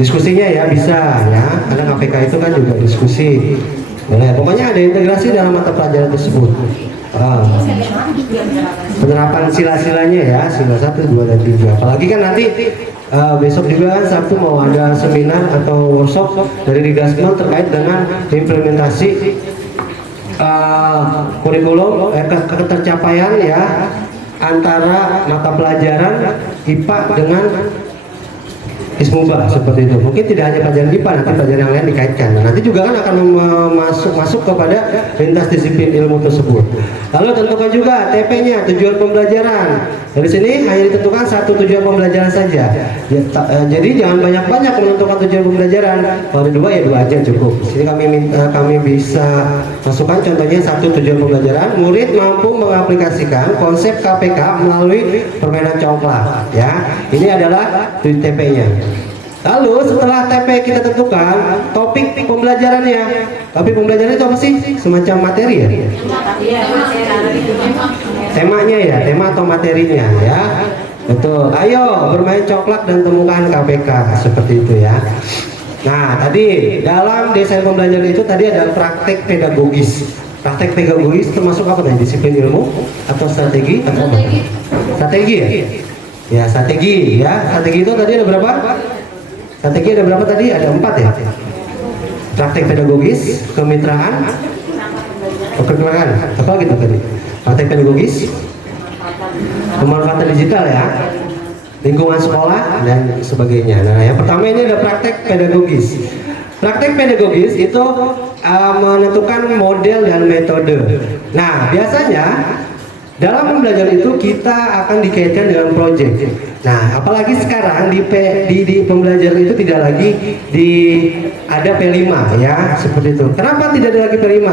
Diskusinya ya bisa ya. Karena KPK itu kan juga diskusi. Boleh. Pokoknya ada integrasi dalam mata pelajaran tersebut. Penerapan sila-silanya ya, sila 1, 2, dan 3. Apalagi kan nanti besok juga kan Sabtu mau ada seminar atau workshop dari Digasman terkait dengan implementasi kurikulum ketercapaian ya antara mata pelajaran IPA dengan Ismuba seperti itu. Mungkin tidak hanya pelajaran IPA, nanti pelajaran yang lain dikaitkan. Nah, nanti juga kan akan masuk kepada lintas disiplin ilmu tersebut. Lalu tentukan juga TP-nya, tujuan pembelajaran. Dari sini hanya ditentukan satu tujuan pembelajaran saja. Ya, jadi jangan banyak-banyak menentukan tujuan pembelajaran. Kalau ada dua ya dua aja cukup. Di sini kami bisa masukkan contohnya satu tujuan pembelajaran. Murid mampu mengaplikasikan konsep KPK melalui permainan congklak. Ya, ini adalah TP-nya. Lalu setelah TP kita tentukan topik pembelajarannya. Topik pembelajaran itu apa sih? Semacam materi ya? Temanya ya, tema atau materinya ya. Betul. Ayo bermain congklak dan temukan KPK seperti itu ya. Nah, tadi dalam desain pembelajaran itu tadi ada praktek pedagogis. Praktek pedagogis termasuk apa nih? Disiplin ilmu atau strategi? Atau apa? Strategi ya? Ya, strategi ya. Strategi itu tadi ada berapa? Strategi ada berapa tadi? Ada 4 ya. Praktek pedagogis, kemitraan, kemitraan. Apa gitu tadi? Praktek pedagogis, pemanfaatan digital ya, lingkungan sekolah dan sebagainya. Nah, yang pertama ini ada praktek pedagogis. Praktek pedagogis itu menentukan model dan metode. Nah, biasanya dalam pembelajaran itu kita akan dikaitkan dengan proyek. Nah, apalagi sekarang di pembelajaran itu tidak lagi ada P5 ya, seperti itu. Kenapa tidak ada lagi P5?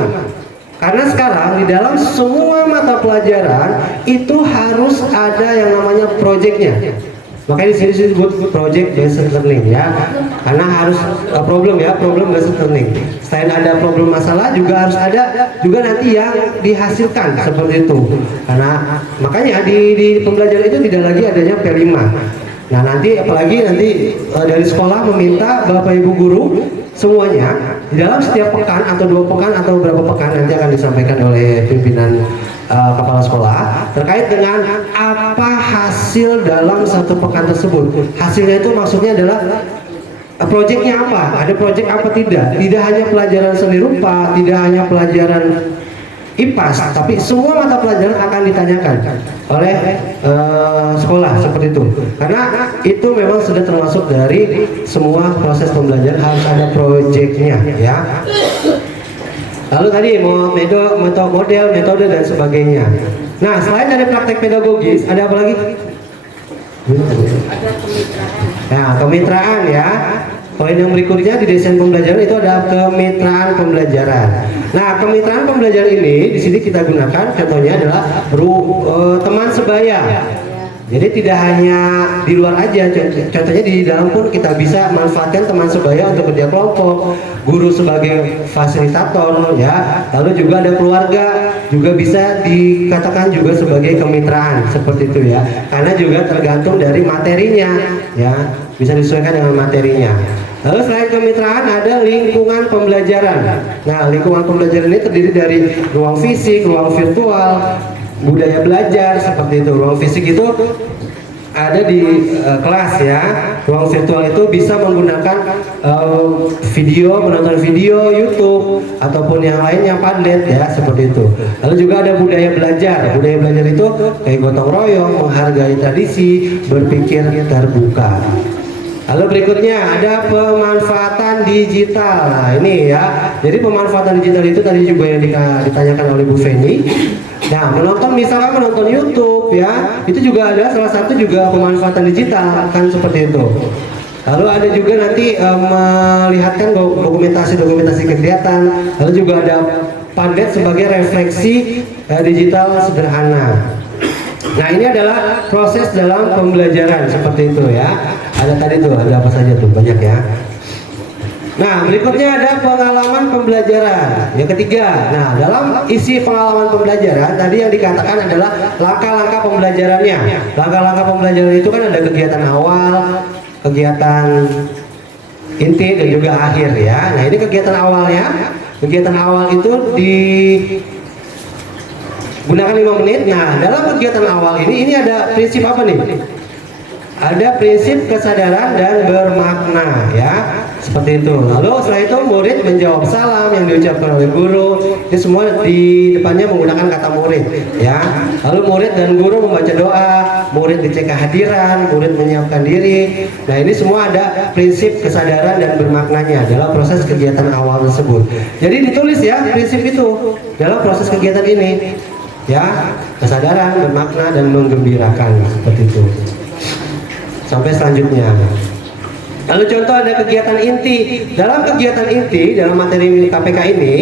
Karena sekarang di dalam semua mata pelajaran itu harus ada yang namanya proyeknya. Makanya di sini disebut project based learning ya, karena harus problem based learning. Selain ada problem masalah juga harus ada juga nanti yang dihasilkan seperti itu. Karena makanya di pembelajaran itu tidak lagi adanya P5. Nah, nanti apalagi nanti dari sekolah meminta Bapak Ibu guru semuanya di dalam setiap pekan atau 2 pekan atau beberapa pekan nanti akan disampaikan oleh pimpinan kepala sekolah terkait dengan apa hasil dalam satu pekan tersebut. Hasilnya itu maksudnya adalah proyeknya apa, ada proyek apa tidak. Tidak hanya pelajaran seni rupa, tidak hanya pelajaran IPAS, tapi semua mata pelajaran akan ditanyakan oleh sekolah seperti itu. Karena itu memang sudah termasuk dari semua proses pembelajaran harus ada proyeknya ya. Lalu tadi model, metode dan sebagainya. Nah, selain dari praktek pedagogis, ada apa lagi? Ada kemitraan. Nah, kemitraan ya. Poin yang berikutnya di desain pembelajaran itu ada kemitraan pembelajaran. Nah, kemitraan pembelajaran ini di sini kita gunakan contohnya adalah teman sebaya. Jadi tidak hanya di luar aja, contohnya di dalam pun kita bisa manfaatkan teman sebaya untuk kerja kelompok, guru sebagai fasilitator ya, lalu juga ada keluarga juga bisa dikatakan juga sebagai kemitraan seperti itu ya, karena juga tergantung dari materinya ya, bisa disesuaikan dengan materinya. Lalu selain kemitraan ada lingkungan pembelajaran. Nah, lingkungan pembelajaran ini terdiri dari ruang fisik, ruang virtual, budaya belajar seperti itu. Ruang fisik itu ada di kelas ya. Ruang virtual itu bisa menggunakan menonton video YouTube ataupun yang lainnya Padlet ya, seperti itu. Lalu juga ada budaya belajar. Budaya belajar itu kayak gotong royong, menghargai tradisi, berpikir terbuka. Lalu berikutnya ada pemanfaatan digital. Nah, ini ya. Jadi pemanfaatan digital itu tadi juga yang ditanyakan oleh Bu Feni. Nah, misalkan menonton YouTube ya, itu juga ada salah satu juga pemanfaatan digital kan seperti itu. Lalu ada juga nanti melihatkan dokumentasi kegiatan. Lalu juga ada Padlet sebagai refleksi digital sederhana. Nah, ini adalah proses dalam pembelajaran seperti itu ya. Ada tadi tuh, ada apa saja tuh, banyak ya. Nah, berikutnya ada pengalaman pembelajaran. Yang ketiga, nah dalam isi pengalaman pembelajaran tadi yang dikatakan adalah langkah-langkah pembelajarannya. Langkah-langkah pembelajaran itu kan ada kegiatan awal, kegiatan inti dan juga akhir ya. Nah, ini kegiatan awalnya. Kegiatan awal itu gunakan 5 menit. Nah, dalam kegiatan awal ini ada prinsip apa nih? Ada prinsip kesadaran dan bermakna ya. seperti itu. Lalu setelah itu murid menjawab salam yang diucapkan oleh guru. Ini semua di depannya menggunakan kata murid, ya. Lalu murid dan guru membaca doa, murid dicek kehadiran, murid menyiapkan diri. Nah, ini semua ada prinsip kesadaran dan bermaknanya dalam proses kegiatan awal tersebut. Jadi ditulis ya prinsip itu dalam proses kegiatan ini, ya, kesadaran, bermakna dan menggembirakan, seperti itu. Sampai selanjutnya. Lalu contoh ada kegiatan inti. Dalam kegiatan inti dalam materi KPK ini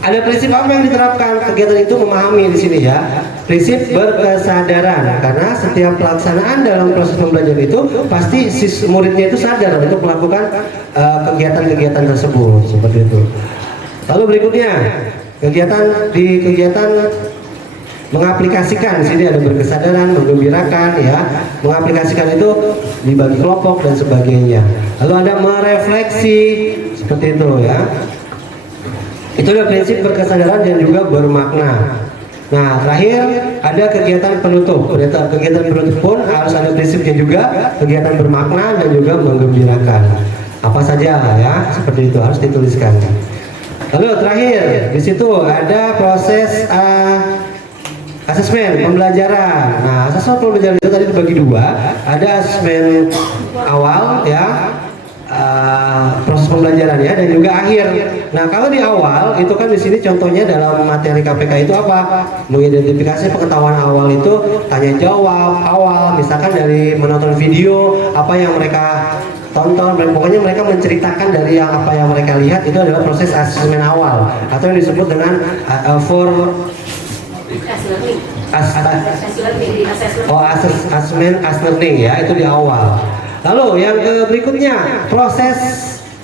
ada prinsip apa yang diterapkan? Kegiatan itu memahami di sini ya. Prinsip berkesadaran, karena setiap pelaksanaan dalam proses pembelajaran itu pasti muridnya itu sadar untuk melakukan kegiatan-kegiatan tersebut, seperti itu. Lalu berikutnya kegiatan mengaplikasikan. Di sini ada berkesadaran, menggembirakan, ya. Mengaplikasikan itu dibagi kelompok dan sebagainya. Lalu ada merefleksi, seperti itu ya. Itu adalah prinsip berkesadaran dan juga bermakna. Nah, terakhir ada kegiatan penutup. Kegiatan penutup pun harus ada prinsipnya juga, kegiatan bermakna dan juga menggembirakan. Apa saja ya, seperti itu harus dituliskan. Lalu terakhir di situ ada proses asesmen pembelajaran. Nah, asesmen pembelajaran itu tadi dibagi dua. Ada asesmen awal ya, proses pembelajaran ya, dan juga akhir. Nah, kalau di awal itu kan di sini contohnya dalam materi KPK itu apa? Mengidentifikasi pengetahuan awal itu tanya jawab awal, misalkan dari menonton video apa yang mereka tonton, pokoknya mereka menceritakan dari apa yang mereka lihat. Itu adalah proses asesmen awal atau yang disebut dengan assessment learning ya, itu di awal. Lalu yang berikutnya proses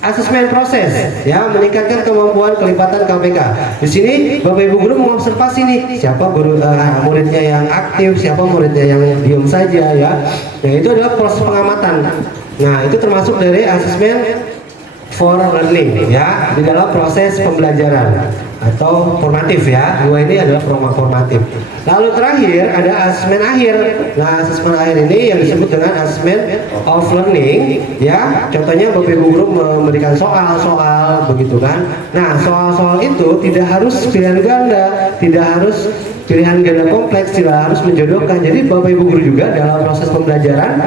asesmen proses ya, meningkatkan kemampuan kelipatan KPK. Di sini Bapak Ibu guru mengobservasi nih siapa muridnya yang aktif, siapa muridnya yang diam saja ya. Nah, itu adalah proses pengamatan. Nah, itu termasuk dari asesmen for learning ya, di dalam proses pembelajaran atau formatif ya. Dua ini adalah formatif. Lalu terakhir ada asesmen akhir. Nah, asesmen akhir ini yang disebut dengan asesmen of learning ya. Contohnya Bapak Ibu guru memberikan soal-soal begitu kan. Nah, soal-soal itu tidak harus pilihan ganda, tidak harus pilihan ganda kompleks, tidak harus menjodohkan. Jadi Bapak Ibu guru juga dalam proses pembelajaran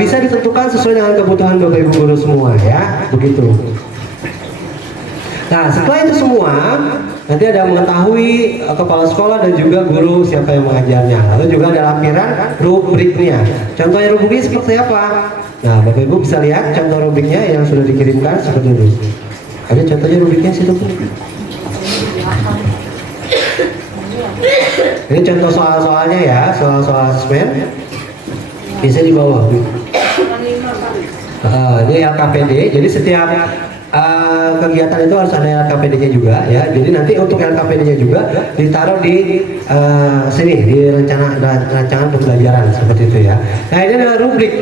bisa ditentukan sesuai dengan kebutuhan Bapak Ibu guru semua ya, begitu. Nah, setelah itu semua nanti ada mengetahui kepala sekolah dan juga guru siapa yang mengajarnya. Lalu juga ada lampiran rubriknya. Contohnya rubriknya seperti apa? Nah, Bapak Ibu bisa lihat contoh rubriknya yang sudah dikirimkan seperti ini. Ada contohnya rubriknya situ. Ini contoh soal-soalnya ya, soal-soal asesmen. Bisa di bawah. Ini LKPD. Jadi setiap kegiatan itu harus ada LKPD-nya juga ya. Jadi nanti untuk LKPD-nya juga ditaruh di sini di rancangan pembelajaran seperti itu ya. Nah, ini adalah rubrik.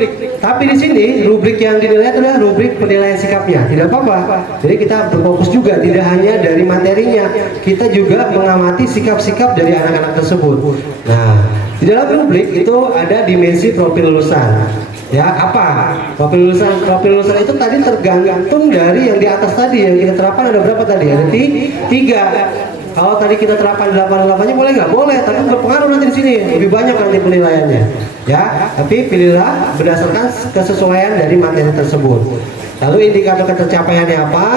Tapi di sini rubrik yang dinilai adalah rubrik penilaian sikapnya. Tidak apa-apa. Jadi kita berfokus juga tidak hanya dari materinya, kita juga mengamati sikap-sikap dari anak-anak tersebut. Nah, di dalam rubrik itu ada dimensi profil lulusan. Ya, apa? Profil lulusan itu tadi tergantung dari yang di atas tadi yang kita terapkan. Ada berapa tadi? Ada 3. Kalau tadi kita terapkan 8-8-nya boleh nggak? Boleh, tapi berpengaruh nanti di sini. Lebih banyak nanti penilaiannya. Ya, tapi pilihlah berdasarkan kesesuaian dari materi tersebut. Lalu indikator tercapaiannya apa?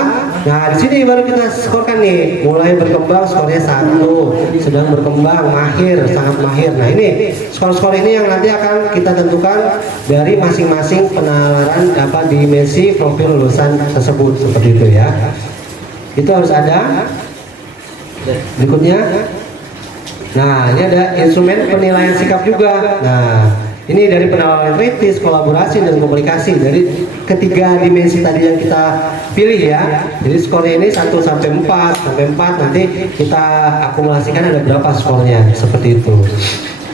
Nah, di sini baru kita skorkan nih. Mulai berkembang skornya 1, sedang berkembang, mahir, sangat mahir. Nah, ini skor-skor ini yang nanti akan kita tentukan dari masing-masing penalaran dimensi profil lulusan tersebut seperti itu ya. Itu harus ada. Berikutnya. Nah, ini ada instrumen penilaian sikap juga. Nah, ini dari penalaran kritis, kolaborasi, dan komunikasi. Dari ketiga dimensi tadi yang kita pilih ya. Jadi skornya ini 1 sampai 4. Sampai 4 nanti kita akumulasikan ada berapa skornya. Seperti itu.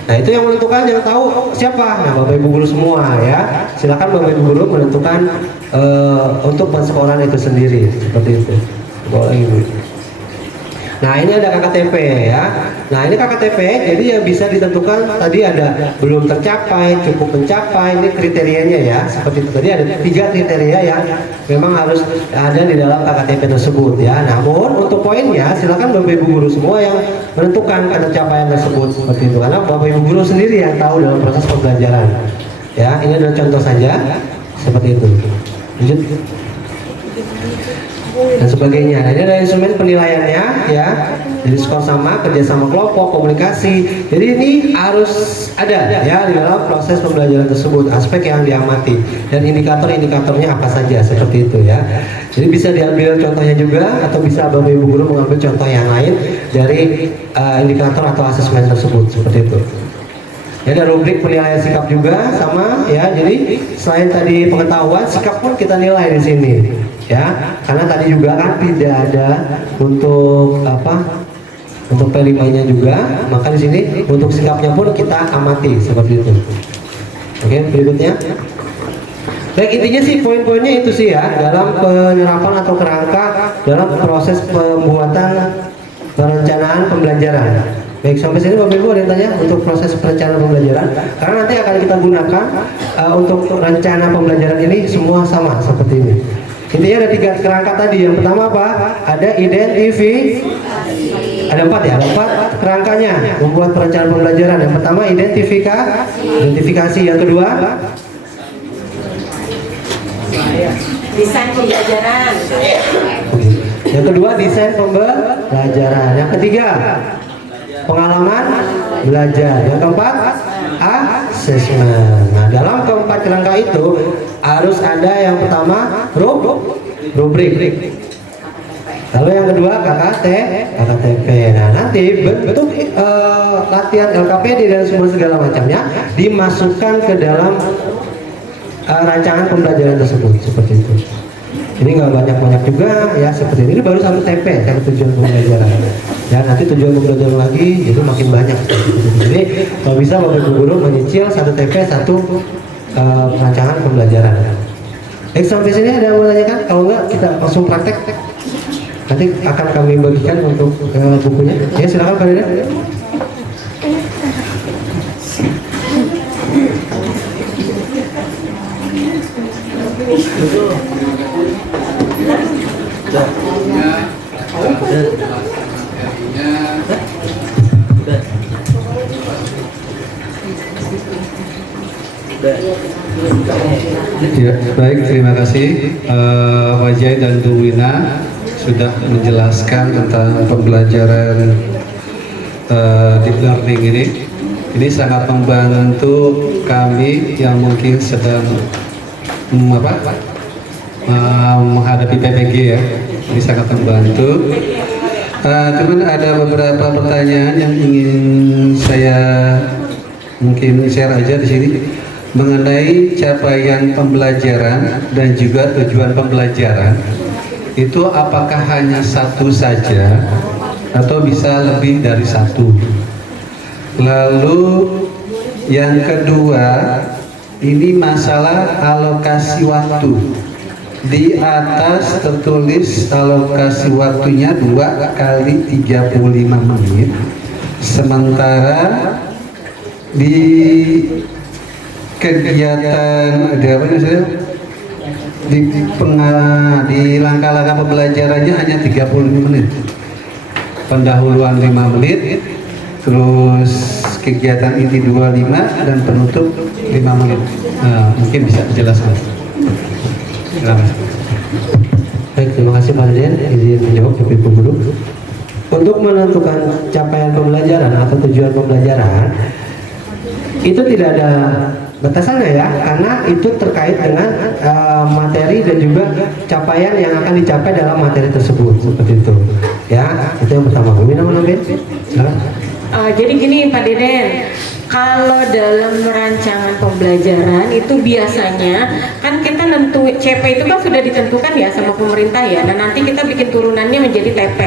Nah, itu yang menentukan, yang tahu siapa? Nah, Bapak Ibu guru semua ya. Silakan Bapak Ibu guru menentukan untuk penskoran itu sendiri. Seperti itu. Boleh Ibu. Nah ini ada KKTP ya. Nah ini KKTP, jadi yang bisa ditentukan tadi ada belum tercapai, cukup mencapai, ini kriterianya ya. Seperti itu tadi ada 3 kriteria yang memang harus ada di dalam KKTP tersebut ya. Namun untuk poinnya silakan Bapak Ibu guru semua yang menentukan pencapaian tersebut seperti itu. Karena Bapak Ibu guru sendiri yang tahu dalam proses pembelajaran. Ya, ini adalah contoh saja seperti itu. Lanjut. Dan sebagainya. Nah, ini ada instrumen penilaiannya ya. Jadi skor sama, kerjasama kelompok, komunikasi. Jadi ini harus ada ya di dalam proses pembelajaran tersebut, aspek yang diamati dan indikator-indikatornya apa saja seperti itu ya. Jadi bisa diambil contohnya juga atau bisa Bapak Ibu guru mengambil contoh yang lain dari indikator atau asesmen tersebut seperti itu. Ya, ada rubrik penilaian sikap juga sama ya. Jadi selain tadi pengetahuan, sikap pun kita nilai di sini ya. Karena tadi juga kan tidak ada untuk untuk P5-nya juga, maka di sini untuk sikapnya pun kita amati seperti itu. Oke, berikutnya. Baik, intinya sih poin-poinnya itu sih ya dalam penyerapan atau kerangka dalam proses pembuatan perencanaan pembelajaran. Baik, sampai sini Bapak Ibu ada yang tanya untuk proses perencanaan pembelajaran? Karena nanti akan kita gunakan untuk rencana pembelajaran ini semua sama seperti ini. Intinya ada 3 kerangka tadi. Yang pertama apa? Ada ada 4 ya, ada 4 kerangkanya membuat perencanaan pembelajaran. Yang pertama identifikasi. Yang kedua Desain pembelajaran. Yang kedua desain pembelajaran. Yang ketiga pengalaman belajar. Yang keempat asesmen. Nah, dalam keempat kerangka itu harus ada yang pertama rubrik. Lalu yang kedua KKTP. Nah, nanti bentuk latihan LKPD dan semua segala macamnya dimasukkan ke dalam rancangan pembelajaran tersebut seperti itu. Ini nggak banyak juga ya seperti ini. Ini baru 1 TP kan tujuan pembelajaran. Ya nanti tujuan pembelajaran lagi itu makin banyak. Jadi kalau bisa Bapak Ibu guru menyicil 1 TP 1 rancangan pembelajaran. Sampai sini ada yang mau tanyakan? Kalau enggak kita langsung praktek. Nanti akan kami bagikan untuk bukunya. Ya silakan Pak Dede. Ya, baik, terima kasih Wajai dan Bu Wina sudah menjelaskan tentang pembelajaran deep learning ini. Ini sangat membantu kami yang mungkin sedang menghadapi PPG ya. Ini sangat membantu. Cuman ada beberapa pertanyaan yang ingin saya mungkin share aja di sini mengenai capaian pembelajaran dan juga tujuan pembelajaran. Itu apakah hanya satu saja atau bisa lebih dari satu? Lalu yang kedua, ini masalah alokasi waktu. Di atas tertulis alokasi waktunya 2 kali 35 menit. Sementara di kegiatan di langkah-langkah pembelajarannya hanya 35 menit. Pendahuluan 5 menit, terus kegiatan inti 25 dan penutup 5 menit. Mungkin bisa dijelaskan. Baik, terima kasih Pak Deden. Izin menjawab Bapak Ibu guru. Untuk menentukan capaian pembelajaran atau tujuan pembelajaran itu tidak ada batasannya ya, karena itu terkait dengan materi dan juga capaian yang akan dicapai dalam materi tersebut seperti itu. Ya, itu yang pertama. Ini nama Nabil. Jadi gini Pak Deden, kalau dalam rancangan pembelajaran itu biasanya kan kita CP itu kan sudah ditentukan ya sama pemerintah ya. Nah nanti kita bikin turunannya menjadi TP.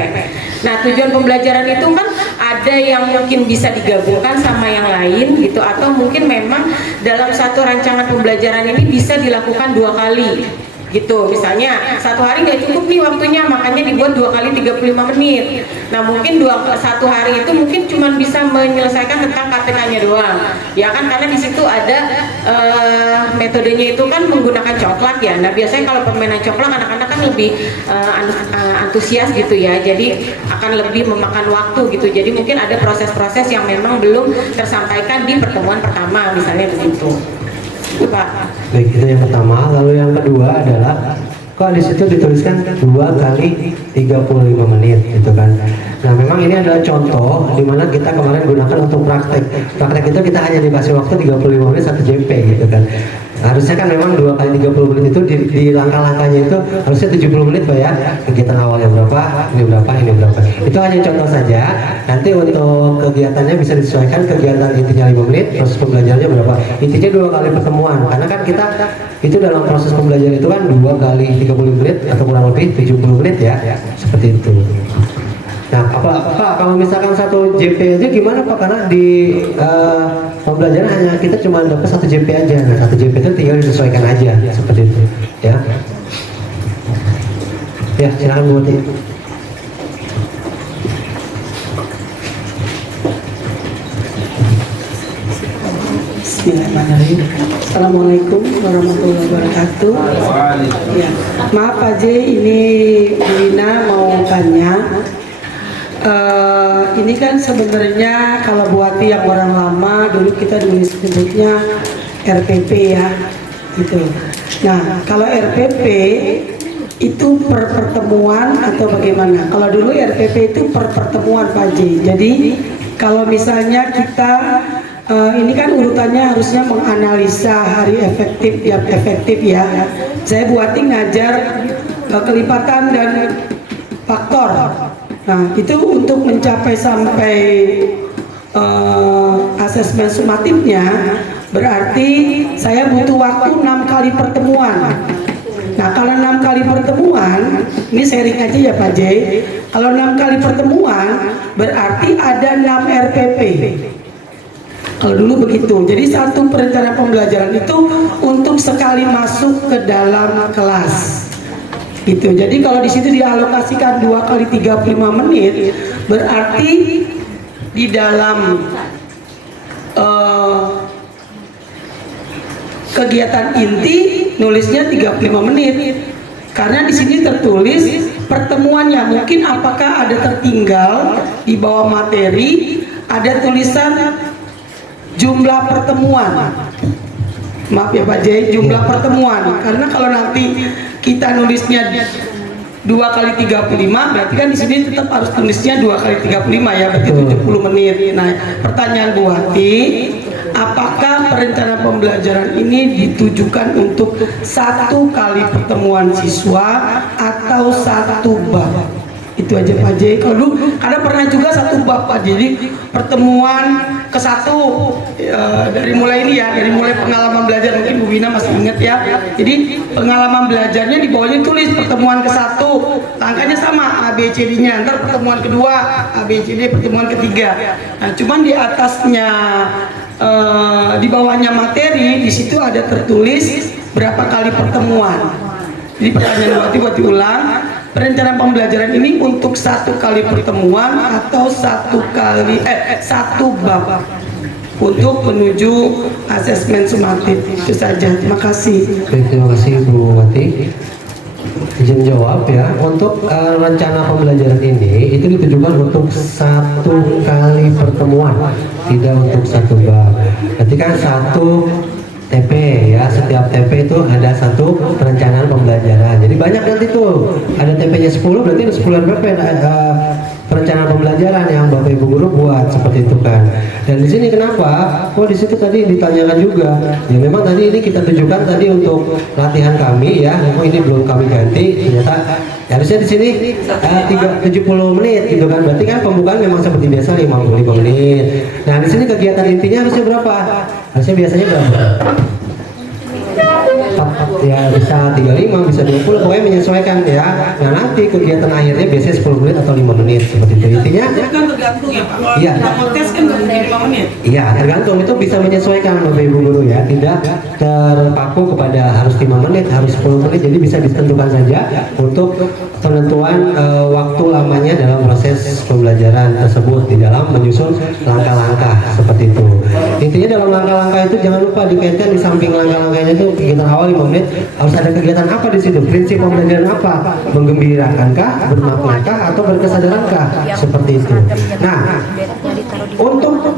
Nah tujuan pembelajaran itu kan ada yang mungkin bisa digabungkan sama yang lain gitu, atau mungkin memang dalam satu rancangan pembelajaran ini bisa dilakukan 2 kali. gitu. Misalnya satu hari nggak cukup nih waktunya, makanya dibuat 2 kali 35 menit. Nah mungkin satu hari itu mungkin cuma bisa menyelesaikan tentang KTK-nya doang, ya kan, karena di situ ada metodenya itu kan menggunakan coklat ya. Nah biasanya kalau permainan coklat anak-anak kan lebih antusias gitu ya, jadi akan lebih memakan waktu gitu. Jadi mungkin ada proses-proses yang memang belum tersampaikan di pertemuan pertama, misalnya begitu. Itu Pak. Baik, itu yang pertama. Lalu yang kedua adalah kok di situ dituliskan 2 kali 35 menit gitu kan. Nah memang ini adalah contoh di mana kita kemarin gunakan untuk praktek. Praktek itu kita hanya dikasih waktu 35 menit 1 JP gitu kan. Harusnya kan memang 2 kali 30 menit itu di langkah-langkahnya itu harusnya 70 menit Pak ya. Kegiatan awalnya berapa, ini berapa, ini berapa. Itu hanya contoh saja. Nanti untuk kegiatannya bisa disesuaikan, kegiatan intinya 5 menit, proses pembelajarannya berapa. Intinya 2 kali pertemuan. Karena kan kita itu dalam proses pembelajaran itu kan 2 kali 30 menit atau kurang lebih 70 menit ya. Seperti itu. Nah, Pak, kalau misalkan 1 JP aja gimana Pak? Karena di pembelajaran hanya kita cuma dapat 1 JP aja. Nah, 1 JP itu tinggal disesuaikan aja seperti itu, ya. Ya, silakan Bu Wati. Bismillahirrahmanirrahim. Assalamualaikum warahmatullahi wabarakatuh. Ya, maaf Pak J, ini Bu Ina mau tanya. Ini kan sebenarnya kalau buati yang orang lama dulu kita sebutnya RPP ya, gitu. Nah, kalau RPP itu per pertemuan atau bagaimana? Kalau dulu RPP itu per pertemuan Pak J. Jadi kalau misalnya kita ini kan urutannya harusnya menganalisa hari efektif, jam efektif ya. Saya buati ngajar kelipatan dan faktor. Nah, itu untuk mencapai sampai asesmen sumatifnya berarti saya butuh waktu 6 kali pertemuan. Nah, kalau 6 kali pertemuan, ini sharing aja ya Pak J. Kalau 6 kali pertemuan berarti ada 6 RPP. Kalau dulu begitu. Jadi satu perencanaan pembelajaran itu untuk sekali masuk ke dalam kelas. Gitu. Jadi kalau di situ dialokasikan 2 kali 35 menit, berarti di dalam kegiatan inti nulisnya 35 menit. Karena di sini tertulis pertemuannya, mungkin apakah ada tertinggal di bawah materi ada tulisan jumlah pertemuan. Maaf ya Pak J, jumlah pertemuan. Karena kalau nanti kita nulisnya 2 kali 35, berarti kan di sini tetap harus tulisnya 2 kali 35 ya, berarti 70 menit. Nah, pertanyaan Bu Wati, apakah perencanaan pembelajaran ini ditujukan untuk 1 kali pertemuan siswa atau 1 bab? Itu aja Pak J. Kalau dulu karena pernah juga 1 bab Pak J. Jadi pertemuan ke-1 dari mulai ini ya, dari mulai pengalaman belajar, mungkin Bu Wina masih ingat ya. Jadi pengalaman belajarnya di bawahnya tulis pertemuan ke-1, langkahnya sama ABCD-nya. Ntar pertemuan kedua ABCD, pertemuan ketiga. Nah, cuman di atasnya di bawahnya materi, di situ ada tertulis berapa kali pertemuan. Jadi pertanyaan buat diulang, perencanaan pembelajaran ini untuk 1 kali pertemuan atau 1 bab untuk menuju asesmen sumatif. Itu saja. Terima kasih. Baik, terima kasih Bu Wati. Izin jawab ya. Untuk rencana pembelajaran ini itu ditujukan untuk 1 kali pertemuan, tidak untuk 1 bab. Berarti kan 1 TP ya, setiap TP itu ada 1 perencanaan pembelajaran. Jadi banyak nanti tuh, ada TP-nya 10, berarti ada 10 RPP perencanaan pembelajaran yang Bapak Ibu guru buat seperti itu kan. Dan di sini kenapa? Oh, di situ tadi ditanyakan juga. Ya memang tadi ini kita tujukan tadi untuk latihan kami ya. Memang ini belum kami ganti. Ternyata harusnya di sini 70 menit gitu kan. Berarti kan pembukaan memang seperti biasa 55 menit. Nah, di sini kegiatan intinya harusnya berapa? Harusnya biasanya berapa? ya bisa 35, bisa 20, pokoknya menyesuaikan ya. Nah nanti kegiatan akhirnya biasanya 10 menit atau 5 menit seperti itu. Intinya Itu kan tergantung ya Pak. Kalau Iya. kita mau tes kan nggak 5 menit. iya tergantung, itu bisa menyesuaikan Bapak Ibu guru ya, tidak terpaku kepada harus 5 menit, harus 10 menit, jadi bisa ditentukan saja untuk penentuan waktu lamanya dalam proses pembelajaran tersebut di dalam menyusun langkah-langkah seperti itu. Intinya dalam langkah-langkah itu jangan lupa dikaitkan di samping langkah-langkahnya itu kegiatan awal 5 menit harus ada kegiatan apa di situ, prinsip pembelajaran apa, menggembirakankah, bermaknakah, atau berkesadarankah, seperti itu. Nah, untuk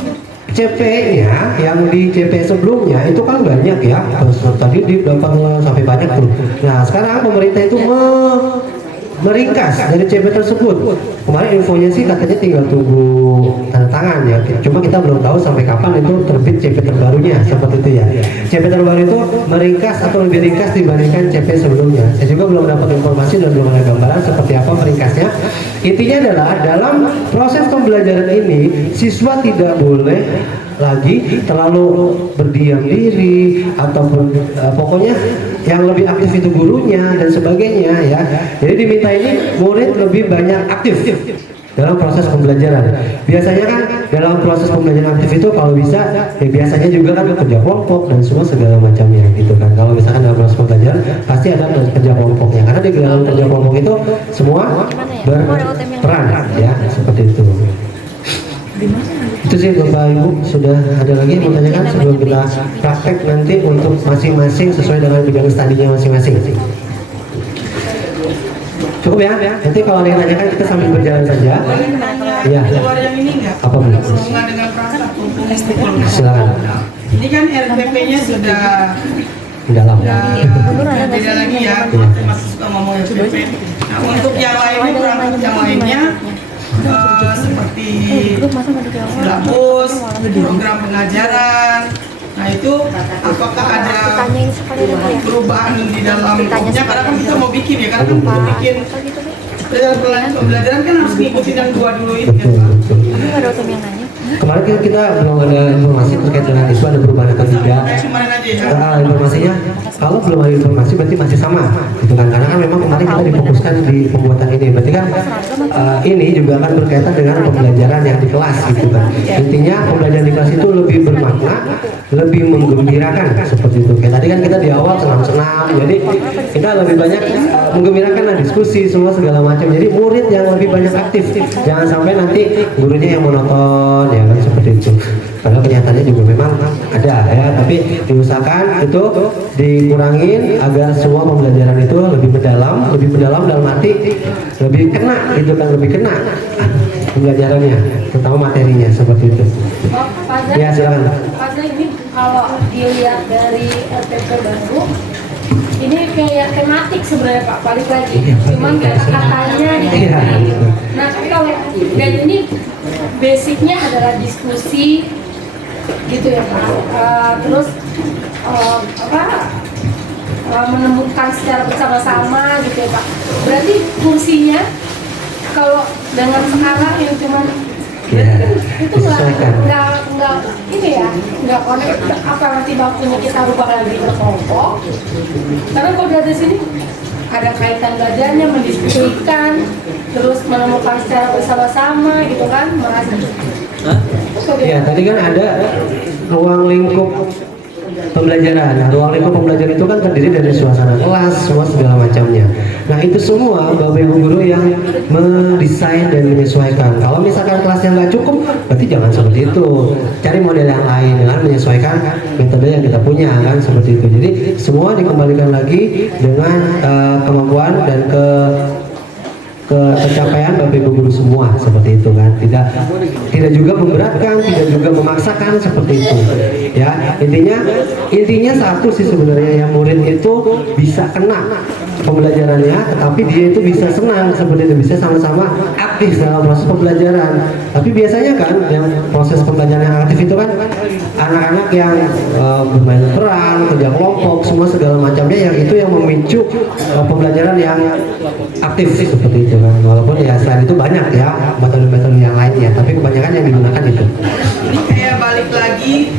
CP-nya yang di CP sebelumnya itu kan banyak ya, tadi di 8 sampai banyak tuh. Nah sekarang pemerintah itu meringkas dari CP tersebut. Kemarin infonya sih katanya tinggal tunggu tanda tangan ya. Cuma kita belum tahu sampai kapan itu terbit CP terbarunya, seperti itu ya. CP terbaru itu meringkas atau lebih ringkas dibandingkan CP sebelumnya. Saya juga belum dapat informasi dan belum ada gambaran seperti apa meringkasnya. Intinya adalah dalam proses pembelajaran ini siswa tidak boleh lagi terlalu berdiam diri ataupun pokoknya yang lebih aktif itu gurunya dan sebagainya ya. Jadi diminta ini murid lebih banyak aktif dalam proses pembelajaran. Biasanya kan dalam proses pembelajaran aktif itu kalau bisa ya biasanya juga kan kerja kelompok dan semua segala macamnya gitu kan. Kalau misalkan dalam proses pembelajaran pasti ada kerja kelompoknya, karena di dalam kerja kelompok itu semua berperan ya, seperti itu. Itu sih Bapak Ibu, sudah ada lagi yang mau tanyakan sebelum kita praktek nanti untuk masing-masing sesuai dengan bidang studinya masing-masing. Cukup ya? Nanti kalau ada yang tanyakan kita sambil berjalan saja. Iya. Keluar yang ini nggak? Apa Bu? Hubungan dengan perangkat hukum. Silakan. Ini kan RPP-nya sudah Di dalam. beda lagi ya. Saya masih suka ngomong RPP. Nah untuk yang lainnya, perangkat yang lainnya seperti silabus, program pengajaran. Nah itu apakah ada perubahan di dalamnya? Karena kan kita mau bikin ya, karena kan untuk bikin pembelajaran kan harus ngikutin yang dua dulu itu kan Pak. Kemarin kan kita belum ada informasi terkait dengan itu ada perubahan atau tidak. Kayak kemarin aja ya. Informasinya kalau belum ada informasi berarti masih sama gitu kan, karena kan memang kemarin kita difokuskan di pembuatan ini, berarti kan ini juga akan berkaitan dengan pembelajaran yang di kelas gitu kan. Intinya pembelajaran di kelas itu lebih bermakna, lebih menggembirakan seperti itu. Kayak tadi kan kita di awal senam-senam, jadi kita lebih banyak menggembirakan lah, diskusi semua segala macam, jadi murid yang lebih banyak aktif, jangan sampai nanti gurunya yang monoton ya kan, seperti itu. Padahal kenyataannya juga memang ada ya, tapi diusahakan itu dikurangin agar semua pembelajaran itu lebih mendalam dalam arti lebih kena gitu kan, lebih kena pembelajarannya, terutama materinya seperti itu. Ya silakan. Padahal ini kalau dilihat dari RPP baru, ini kayak tematik sebenarnya Pak, balik lagi. Cuman kata-katanya Iya. Nah kalau dan ini basicnya adalah diskusi gitu ya Pak. Terus menemukan secara bersama-sama gitu ya Pak. Berarti fungsinya kalau dengan sekarang yang cuman Ya, itu disesuaikan. nggak ini ya, nggak connect, apa nanti waktunya kita rubah lagi berkelompok. Karena kalau dari sini ada kaitan belajarnya, mendiskusikan, terus menemukan secara bersama-sama gitu kan, merasa. Ya, tadi kan ada ruang lingkup pembelajaran. Nah, ruang lingkup pembelajaran itu kan terdiri dari suasana kelas, semua segala macamnya. Nah, itu semua Bapak Ibu guru yang mendesain dan menyesuaikan. Kalau misalkan kelasnya nggak cukup, berarti jangan seperti itu. Cari model yang lain dengan menyesuaikan metode yang kita punya kan, seperti itu. Jadi semua dikembalikan lagi dengan kemampuan dan kecapaian Bapak Ibu guru semua, seperti itu kan, tidak juga memberatkan, tidak juga memaksakan, seperti itu ya. Intinya satu sih sebenarnya, yang murid itu bisa kena pembelajarannya, tetapi dia itu bisa senang, seperti itu, bisa sama-sama aktif dalam proses pembelajaran. Tapi biasanya kan yang proses pembelajaran yang aktif itu kan anak-anak yang bermain peran, kerja kelompok, semua segala macamnya, yang itu yang memicu pembelajaran yang aktif, seperti itu kan. Walaupun ya selain itu banyak ya metode-metode yang lainnya, tapi kebanyakan yang digunakan itu. Ini kayak balik lagi,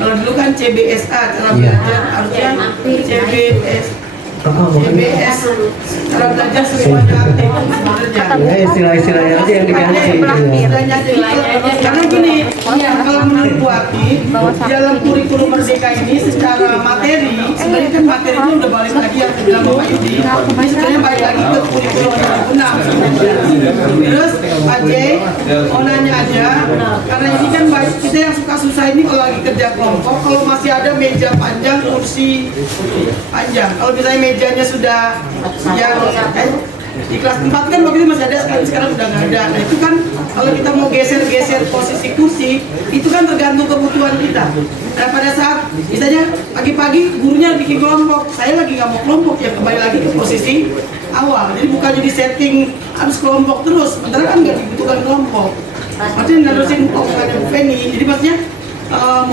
kalau dulu kan kan CBSA cara Iya. belajar, harusnya CBS. Makanya CBS cara belajar semuanya aktif sebenarnya. ya istilah-istilahnya aja yang diganti. Istilahnya aja. Karena gini, kalau menurut Bu Ati, dalam kurikulum Merdeka ini secara materi, sebenarnya kan materinya udah balik lagi yang bilang Bapak Yudi, sebenarnya balik lagi ke kurikulum 2006 sebenarnya. Terus Pak J, mau nanya aja, karena ini kan kita yang suka susah ini kalau lagi kerja kelompok, kalau masih ada meja panjang, kursi panjang, kalau misalnya mejanya sudah yang di kelas 4 kan waktu itu masih ada, sekarang udah nggak ada. Nah itu kan kalau kita mau geser-geser posisi kursi, itu kan tergantung kebutuhan kita. Dan pada saat misalnya pagi-pagi gurunya bikin kelompok, saya lagi nggak mau kelompok, ya kembali lagi ke posisi awal. Jadi bukannya di setting harus kelompok terus, sementara kan nggak dibutuhkan kelompok. Maksudnya nerusin omongannya Bu Feni. Jadi maksudnya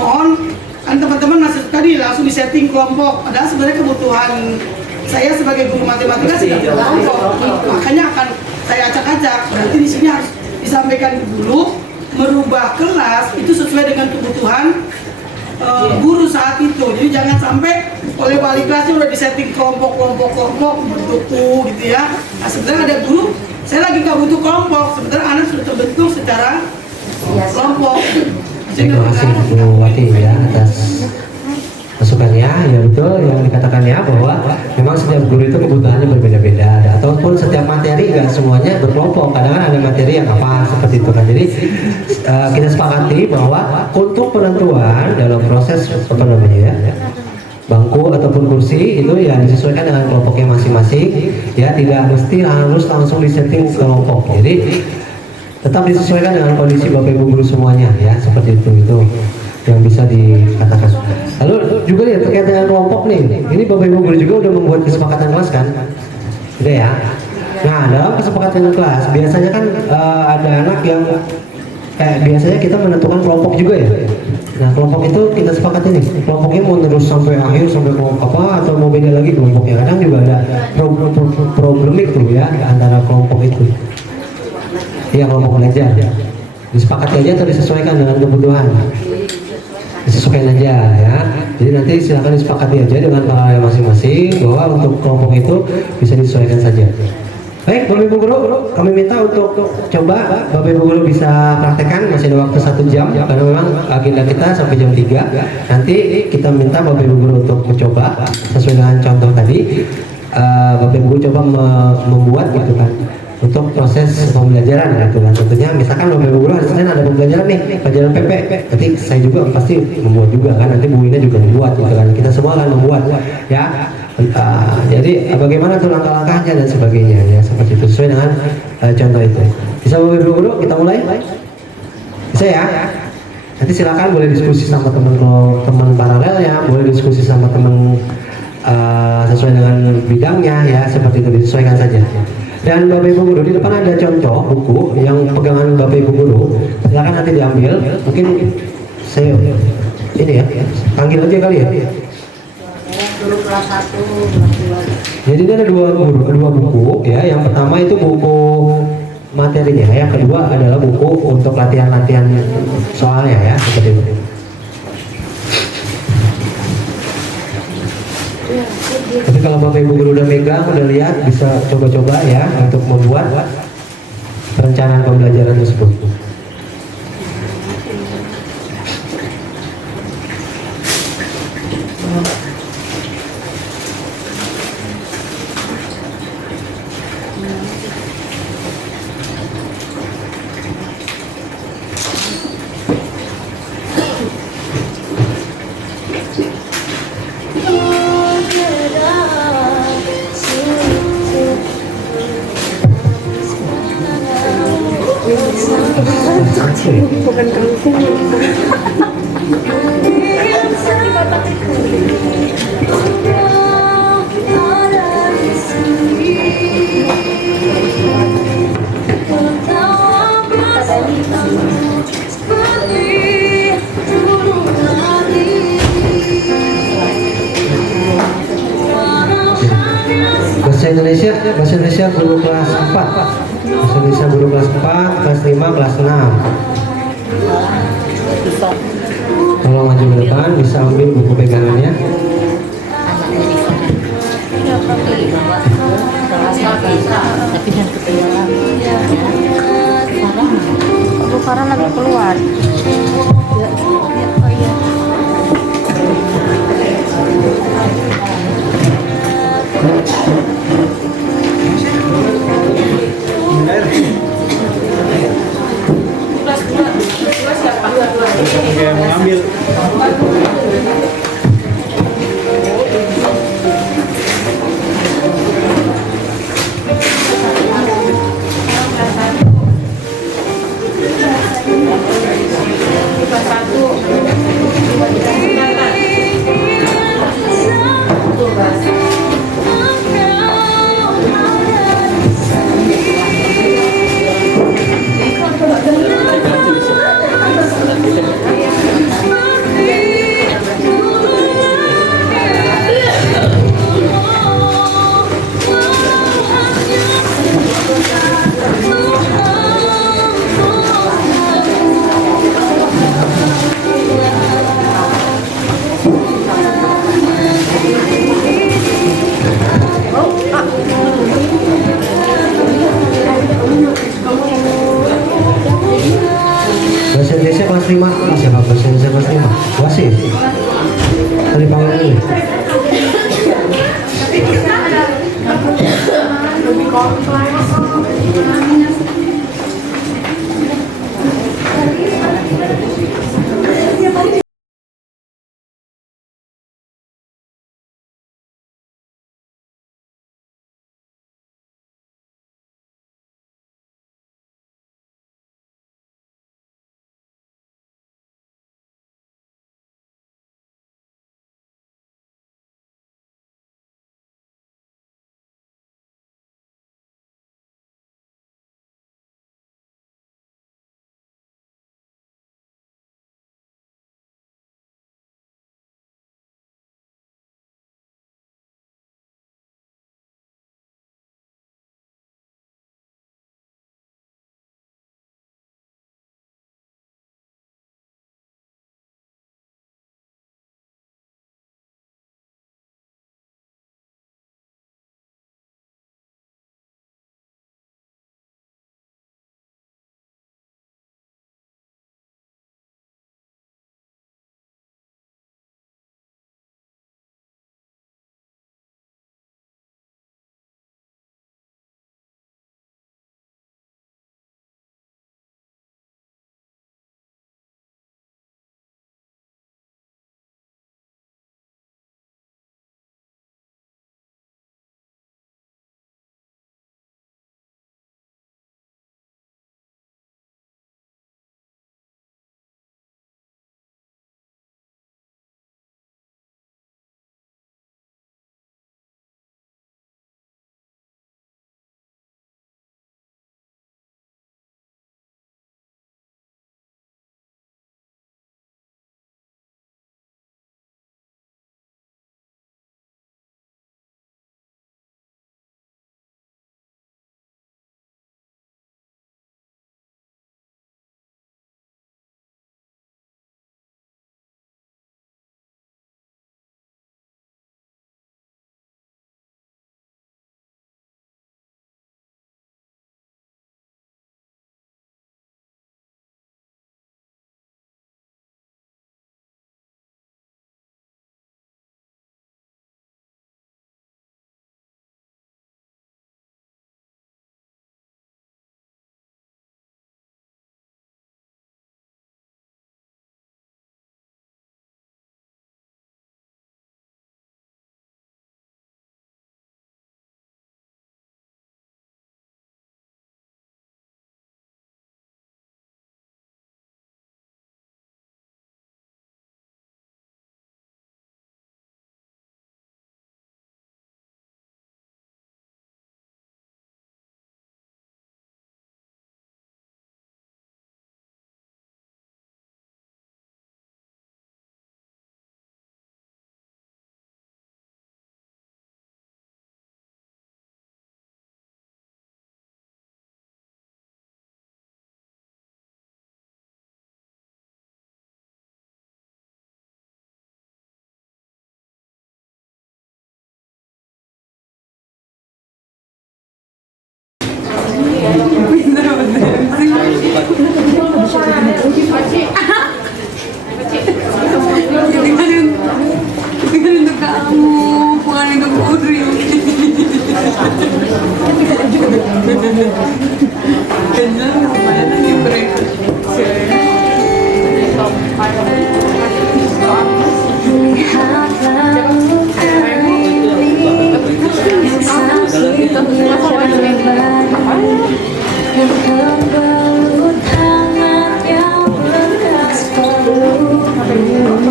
mohon kan teman-teman masih tadi langsung di setting kelompok. Padahal sebenarnya kebutuhan saya sebagai guru matematika sudah kelompok, makanya akan saya acak-acak. Berarti di sini harus disampaikan dulu merubah kelas itu sesuai dengan kebutuhan guru saat itu. Jadi jangan sampai oleh wali kelasnya udah disetting kelompok bentuk gitu ya. Nah, sebenarnya ada guru saya lagi nggak butuh kelompok, sebenarnya anak sudah terbentuk secara kelompok. Terima kasih Bu Wati ya atas masukannya. Ya betul yang dikatakannya bahwa memang setiap guru itu kebutuhannya berbeda-beda, ataupun setiap materi nggak semuanya berkelompok. Kadang-kadang ada materi yang apa seperti itu kan. Jadi kita sepakati bahwa untuk penentuan dalam proses apa namanya ya bangku ataupun kursi itu ya disesuaikan dengan kelompoknya masing-masing, ya tidak mesti harus langsung disetting kelompok. Jadi tetap disesuaikan dengan kondisi Bapak Ibu guru semuanya ya, seperti itu yang bisa dikatakan. Lalu juga ya terkait dengan kelompok nih, ini Bapak Ibu guru juga udah membuat kesepakatan kelas kan? Udah ya. Nah dalam kesepakatan kelas biasanya kan ada anak yang biasanya kita menentukan kelompok juga ya. Nah kelompok itu kita sepakati nih, kelompoknya mau terus sampai akhir sampai kelompok apa atau mau beda lagi kelompoknya. Kadang juga ada problemik tuh ya antara kelompok itu. Iya kelompok belajar. Disepakati aja atau disesuaikan dengan kebutuhan? Disesuaikan aja ya. Jadi nanti silakan disepakati aja dengan para masing-masing bahwa untuk kelompok itu bisa disesuaikan saja. Baik, Bapak Ibu Guru, kami minta untuk coba Bapak Ibu Guru bisa praktekkan, masih ada waktu 1 jam karena memang agenda kita sampai jam 3. Nanti kita minta Bapak Ibu Guru untuk mencoba sesuai dengan contoh tadi. Bapak Ibu Guru coba membuat gitu kan untuk proses pembelajaran gitu kan. Tentunya misalkan Bapak Ibu Guru hari Senin ada pembelajaran nih, pelajaran PP. Nanti saya juga pasti membuat juga kan, nanti Bu Ina juga membuat gitu kan. Kita semua akan membuat ya. Jadi bagaimana tuh langkah-langkahnya dan sebagainya ya, seperti itu sesuai dengan contoh itu. Bisa Bapak Ibu Guru kita mulai? Bisa ya? Nanti silakan boleh diskusi sama teman-teman paralelnya, boleh diskusi sama teman sesuai dengan bidangnya ya, seperti itu disesuaikan saja. Dan Bapak Ibu Guru di depan ada contoh buku yang pegangan Bapak Ibu Guru, silakan nanti diambil. Mungkin saya ini ya, panggil aja kali ya. Guru kelas 1. Jadi ini ada dua buku ya. Yang pertama itu buku materinya, yang kedua adalah buku untuk latihan-latihan soalnya ya, seperti itu. Tapi kalau Bapak Ibu Guru udah megang, udah lihat, bisa coba-coba ya untuk membuat perencanaan pembelajaran tersebut. Bukan kamu sih. Bahasa Indonesia guru kelas 4. Bahasa Indonesia guru kelas 4, kelas 5, kelas 6. Tolong maju ke depan, bisa ambil Bahasa Indonesia kelas 5. Siapa bahasa Indonesia kelas 5? Wasis. Tadi panggil ini.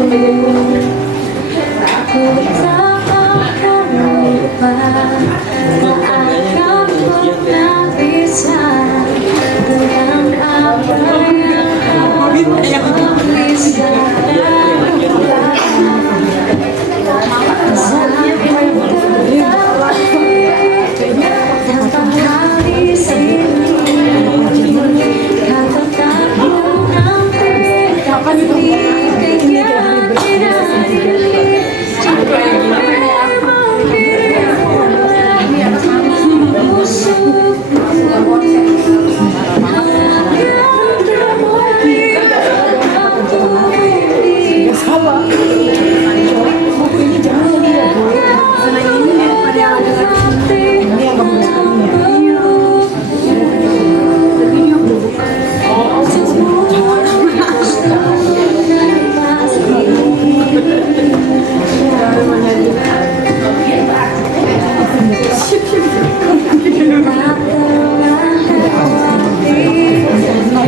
Aku tak akan lupa, tak akan pernah bisa dengan apa yang kau bisa lakukan. Sampai tanpa hal di sini, kau tetap menanti mimpinya tidak diri. Jika memang dirimu busuk,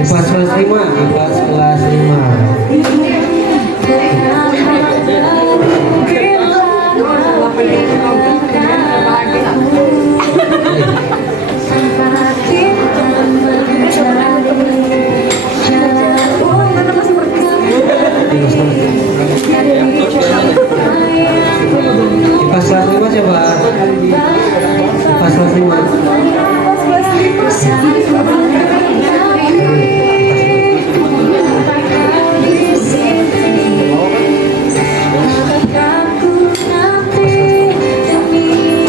IPAS kelas 5, IPAS kelas 5. IPAS kelas 5 coba. IPAS kelas 5.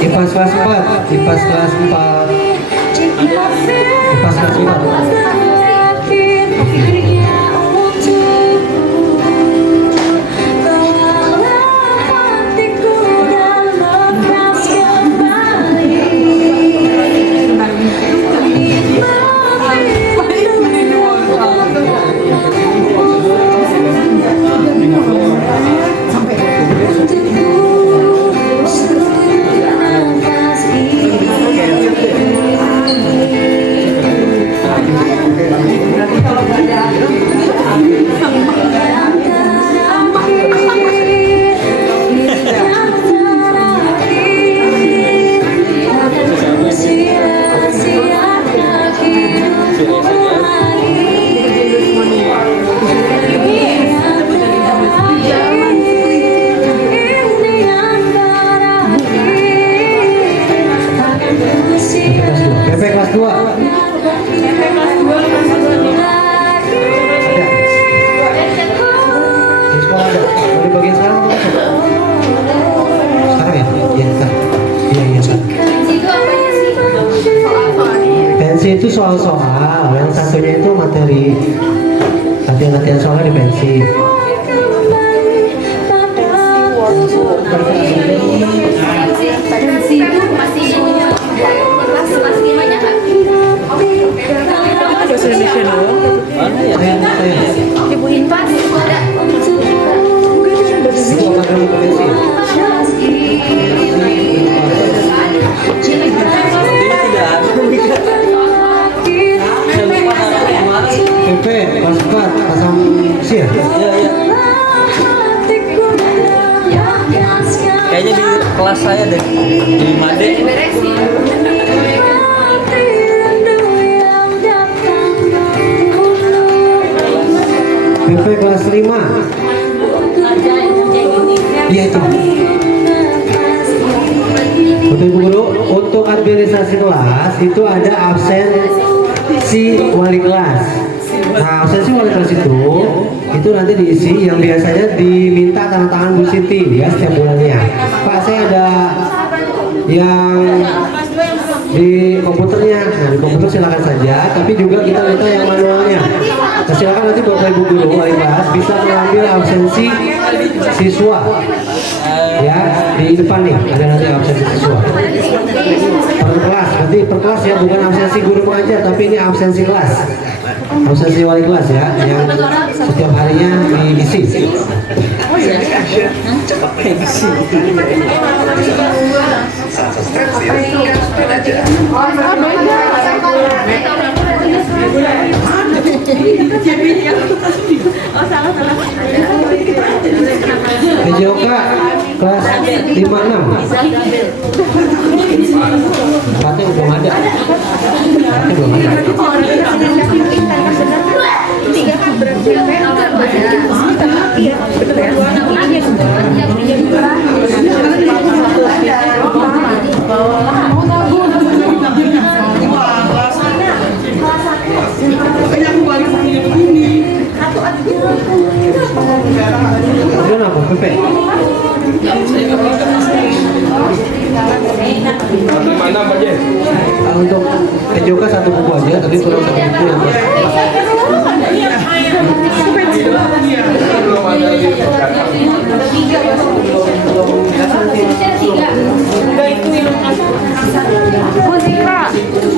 IPAS kelas 4, IPAS kelas 4. IPAS kelas 4. PP kelas 2. Di sekolah ada. Mau dibagiin sekarang? Sekarang ya? Iya, ntar. Iya, ntar. Pensi itu soal-soal, yang satunya itu materi. Latihan-latihan soalnya di pensi. Pensi itu masih kelas 5-nya kan? Bahasa Indonesia dong. Ibu Inpas ada. Itu apa kamu ke pensi? PP kelas 4 pasang sih ya? Kayaknya di kelas saya deh, di Made. PP kelas 5. Iya itu. Untuk Ibu Guru, untuk administrasi kelas itu ada absensi wali kelas. Nah, absensi wali kelas itu nanti diisi yang biasanya diminta tanda tangan Bu Siti ya setiap bulannya. Pak, saya ada yang di komputernya. Nah, di komputer silakan saja, tapi juga kita minta yang manualnya. Nah, silakan nanti Bapak Ibu Guru wali kelas bisa mengambil absensi siswa. Ya, di depan nih ada nanti absensi siswa. Per kelas, nanti per kelas ya, bukan absensi guru aja, tapi ini absensi kelas. Absensi wali kelas ya, yang setiap harinya diisi. Oh, salah. PJOK kelas 56. Katanya belum ada. Katanya belum ada. Kemudian apa? Pepe? Mana Pak Jen? Untuk PJOK satu buku aja, tapi kurang satu buku yang pas. Belum ada di Bu Zikra,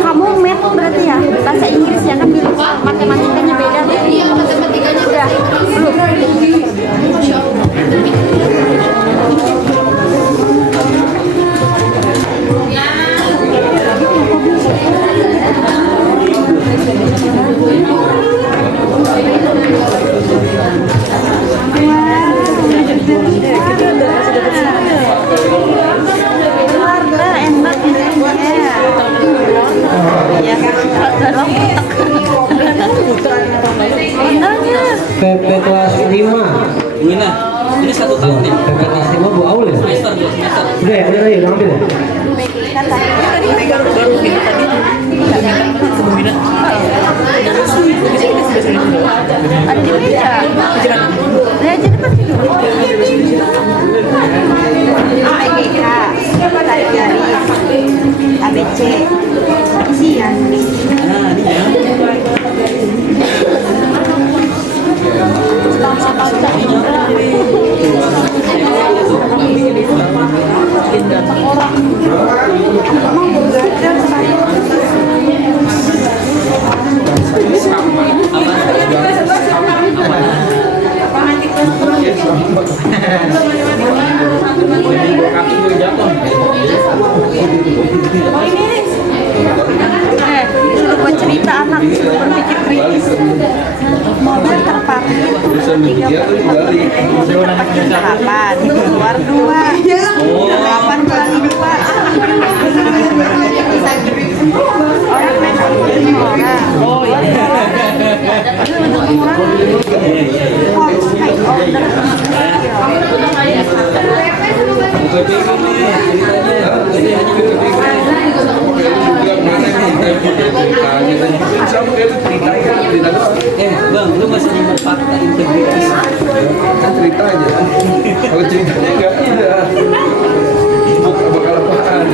kamu math berarti ya? Bahasa Inggrisnya kan bilang matematikanya beda. Iya, matematikanya udah. Belum. Keluarga enak PP kelas 5. Wina, ini 1 tahun ya? PP kelas 5 Bu Aul ya? Semester 2 semester. Udah ya, udah ya, ambil ya. ada di meja. Lihat jadi pasti dulu. ABK, tarik garis, ABC, isian. Nah, ini ya. Suruh buat cerita anak berpikir kritis. Mobil terparkir 38, keluar 2, 8 kali 2. Orang main orang. Oh iya. Harus naik order. Bang, lu masih ingat fakta integritas? kan cerita aja. Kalau ceritanya enggak ada. Bakal apaan?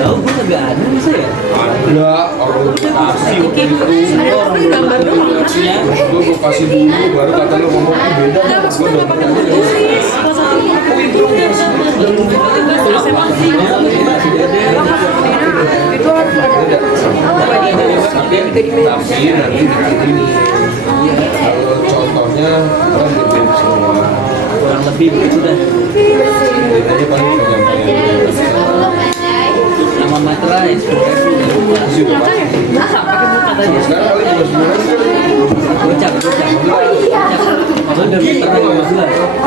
Tahu gue kagak ada masa ya? Ada orang kasih waktu itu. Gue kasih dulu baru kata lo ngomong itu beda. Gue dapat aja dari tapi nanti ini kalau contohnya kan lebih semua Kurang lebih begitu dah. bedanya paling penyampaian Nama materai situ pak sekarang paling juga sebulan Gocap. Kalau udah meter 15.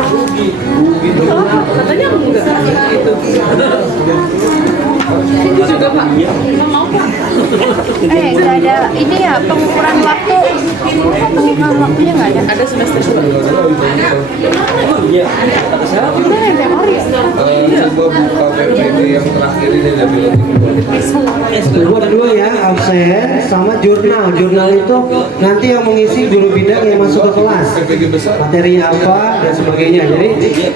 Nggak ada ini ya pengukuran waktu. Pengukuran waktunya nggak ada. Ada semester Iya. Kata siapa? coba buka PPD yang terakhir ini dari Tunggu dulu ya, absen sama jurnal. Jurnal itu nanti yang mengisi guru bidang yang masuk ke kelas. PPD besar. Materinya apa dan sebagainya. Jadi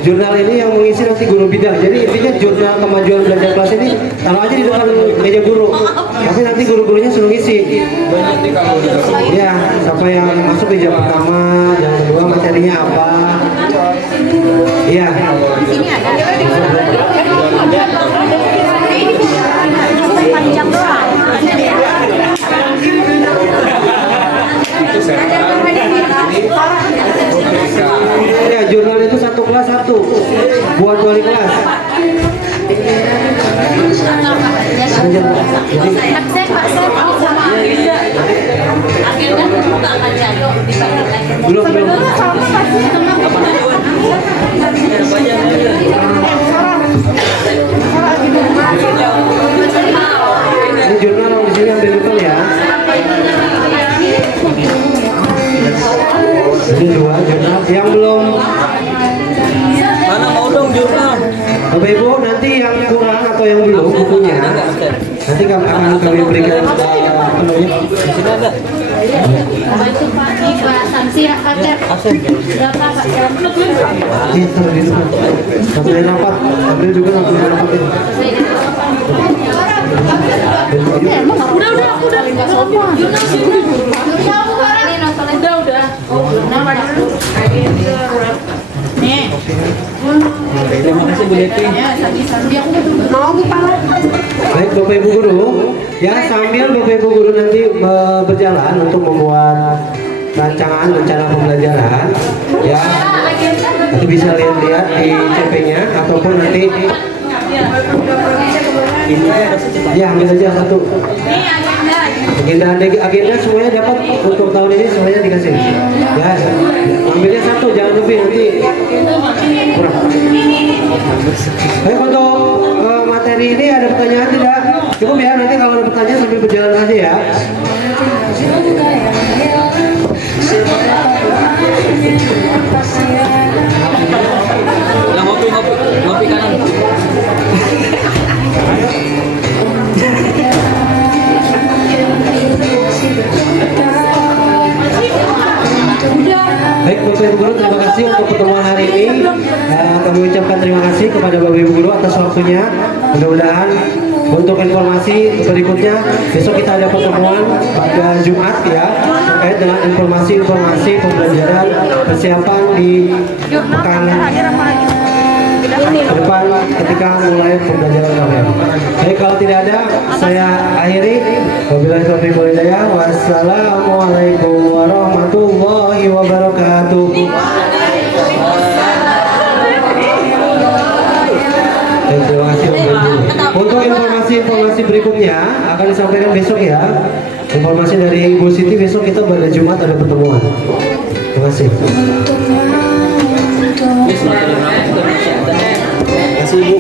jurnal ini yang mengisi nanti guru bidang. Jadi intinya jurnal kemajuan belajar kelas ini taruh aja di depan meja guru. Tapi nanti guru-gurunya suruh ngisi. Nanti kalau udah Ya, sampai yang masuk di jam pertama, jam kedua materinya apa. Iya. Di sini ada. Sampai panjang doang. itu sekarang ini Ya, jurnal itu satu kelas satu buat wali kelas. Jadi belum. Ini jurnal di sini ambil betul ya. Ini dua jurnal yang belum. Mana mau dong jurnal? Bapak Ibu nanti yang kurang atau yang belum bukunya nanti akan kami berikan penuhnya. Di sini ada. Sanksi paket Asep. berapa Pak? Itu di depan. Sampai rapat, ambil juga sampai rapat itu. Udah aku udah nggak semua. Terima kasih Bu Devi. Baik Bapak Ibu Guru, ya sambil Bapak Ibu Guru nanti berjalan untuk membuat rancangan rencana pembelajaran, ya nanti bisa lihat di CP-nya ataupun nanti ya ambil aja satu. Agenda semuanya dapat untuk tahun ini semuanya dikasih. Ya ambilnya satu jangan lebih nanti kurang. Baik untuk materi ini ada pertanyaan tidak? Cukup ya nanti kalau ada pertanyaan sambil berjalan aja ya. Nah, ngopi kanan. Baik Bapak Ibu Guru, terima kasih untuk pertemuan hari ini. Kami ucapkan terima kasih kepada Bapak Ibu Guru atas waktunya. Mudah-mudahan untuk informasi berikutnya besok kita ada pertemuan pada Jumat ya terkait dengan informasi pembelajaran persiapan di pekan ke depan ketika mulai pembelajaran kalian. Baik kalau tidak ada saya akhiri. Wabillahi taufiq wal hidayah. Wassalamualaikum warahmatullahi wabarakatuh. Terima kasih untuk informasi berikutnya akan disampaikan besok ya. Informasi dari Ibu Siti besok kita pada Jumat ada pertemuan. Terima kasih. Terima kasih Bu.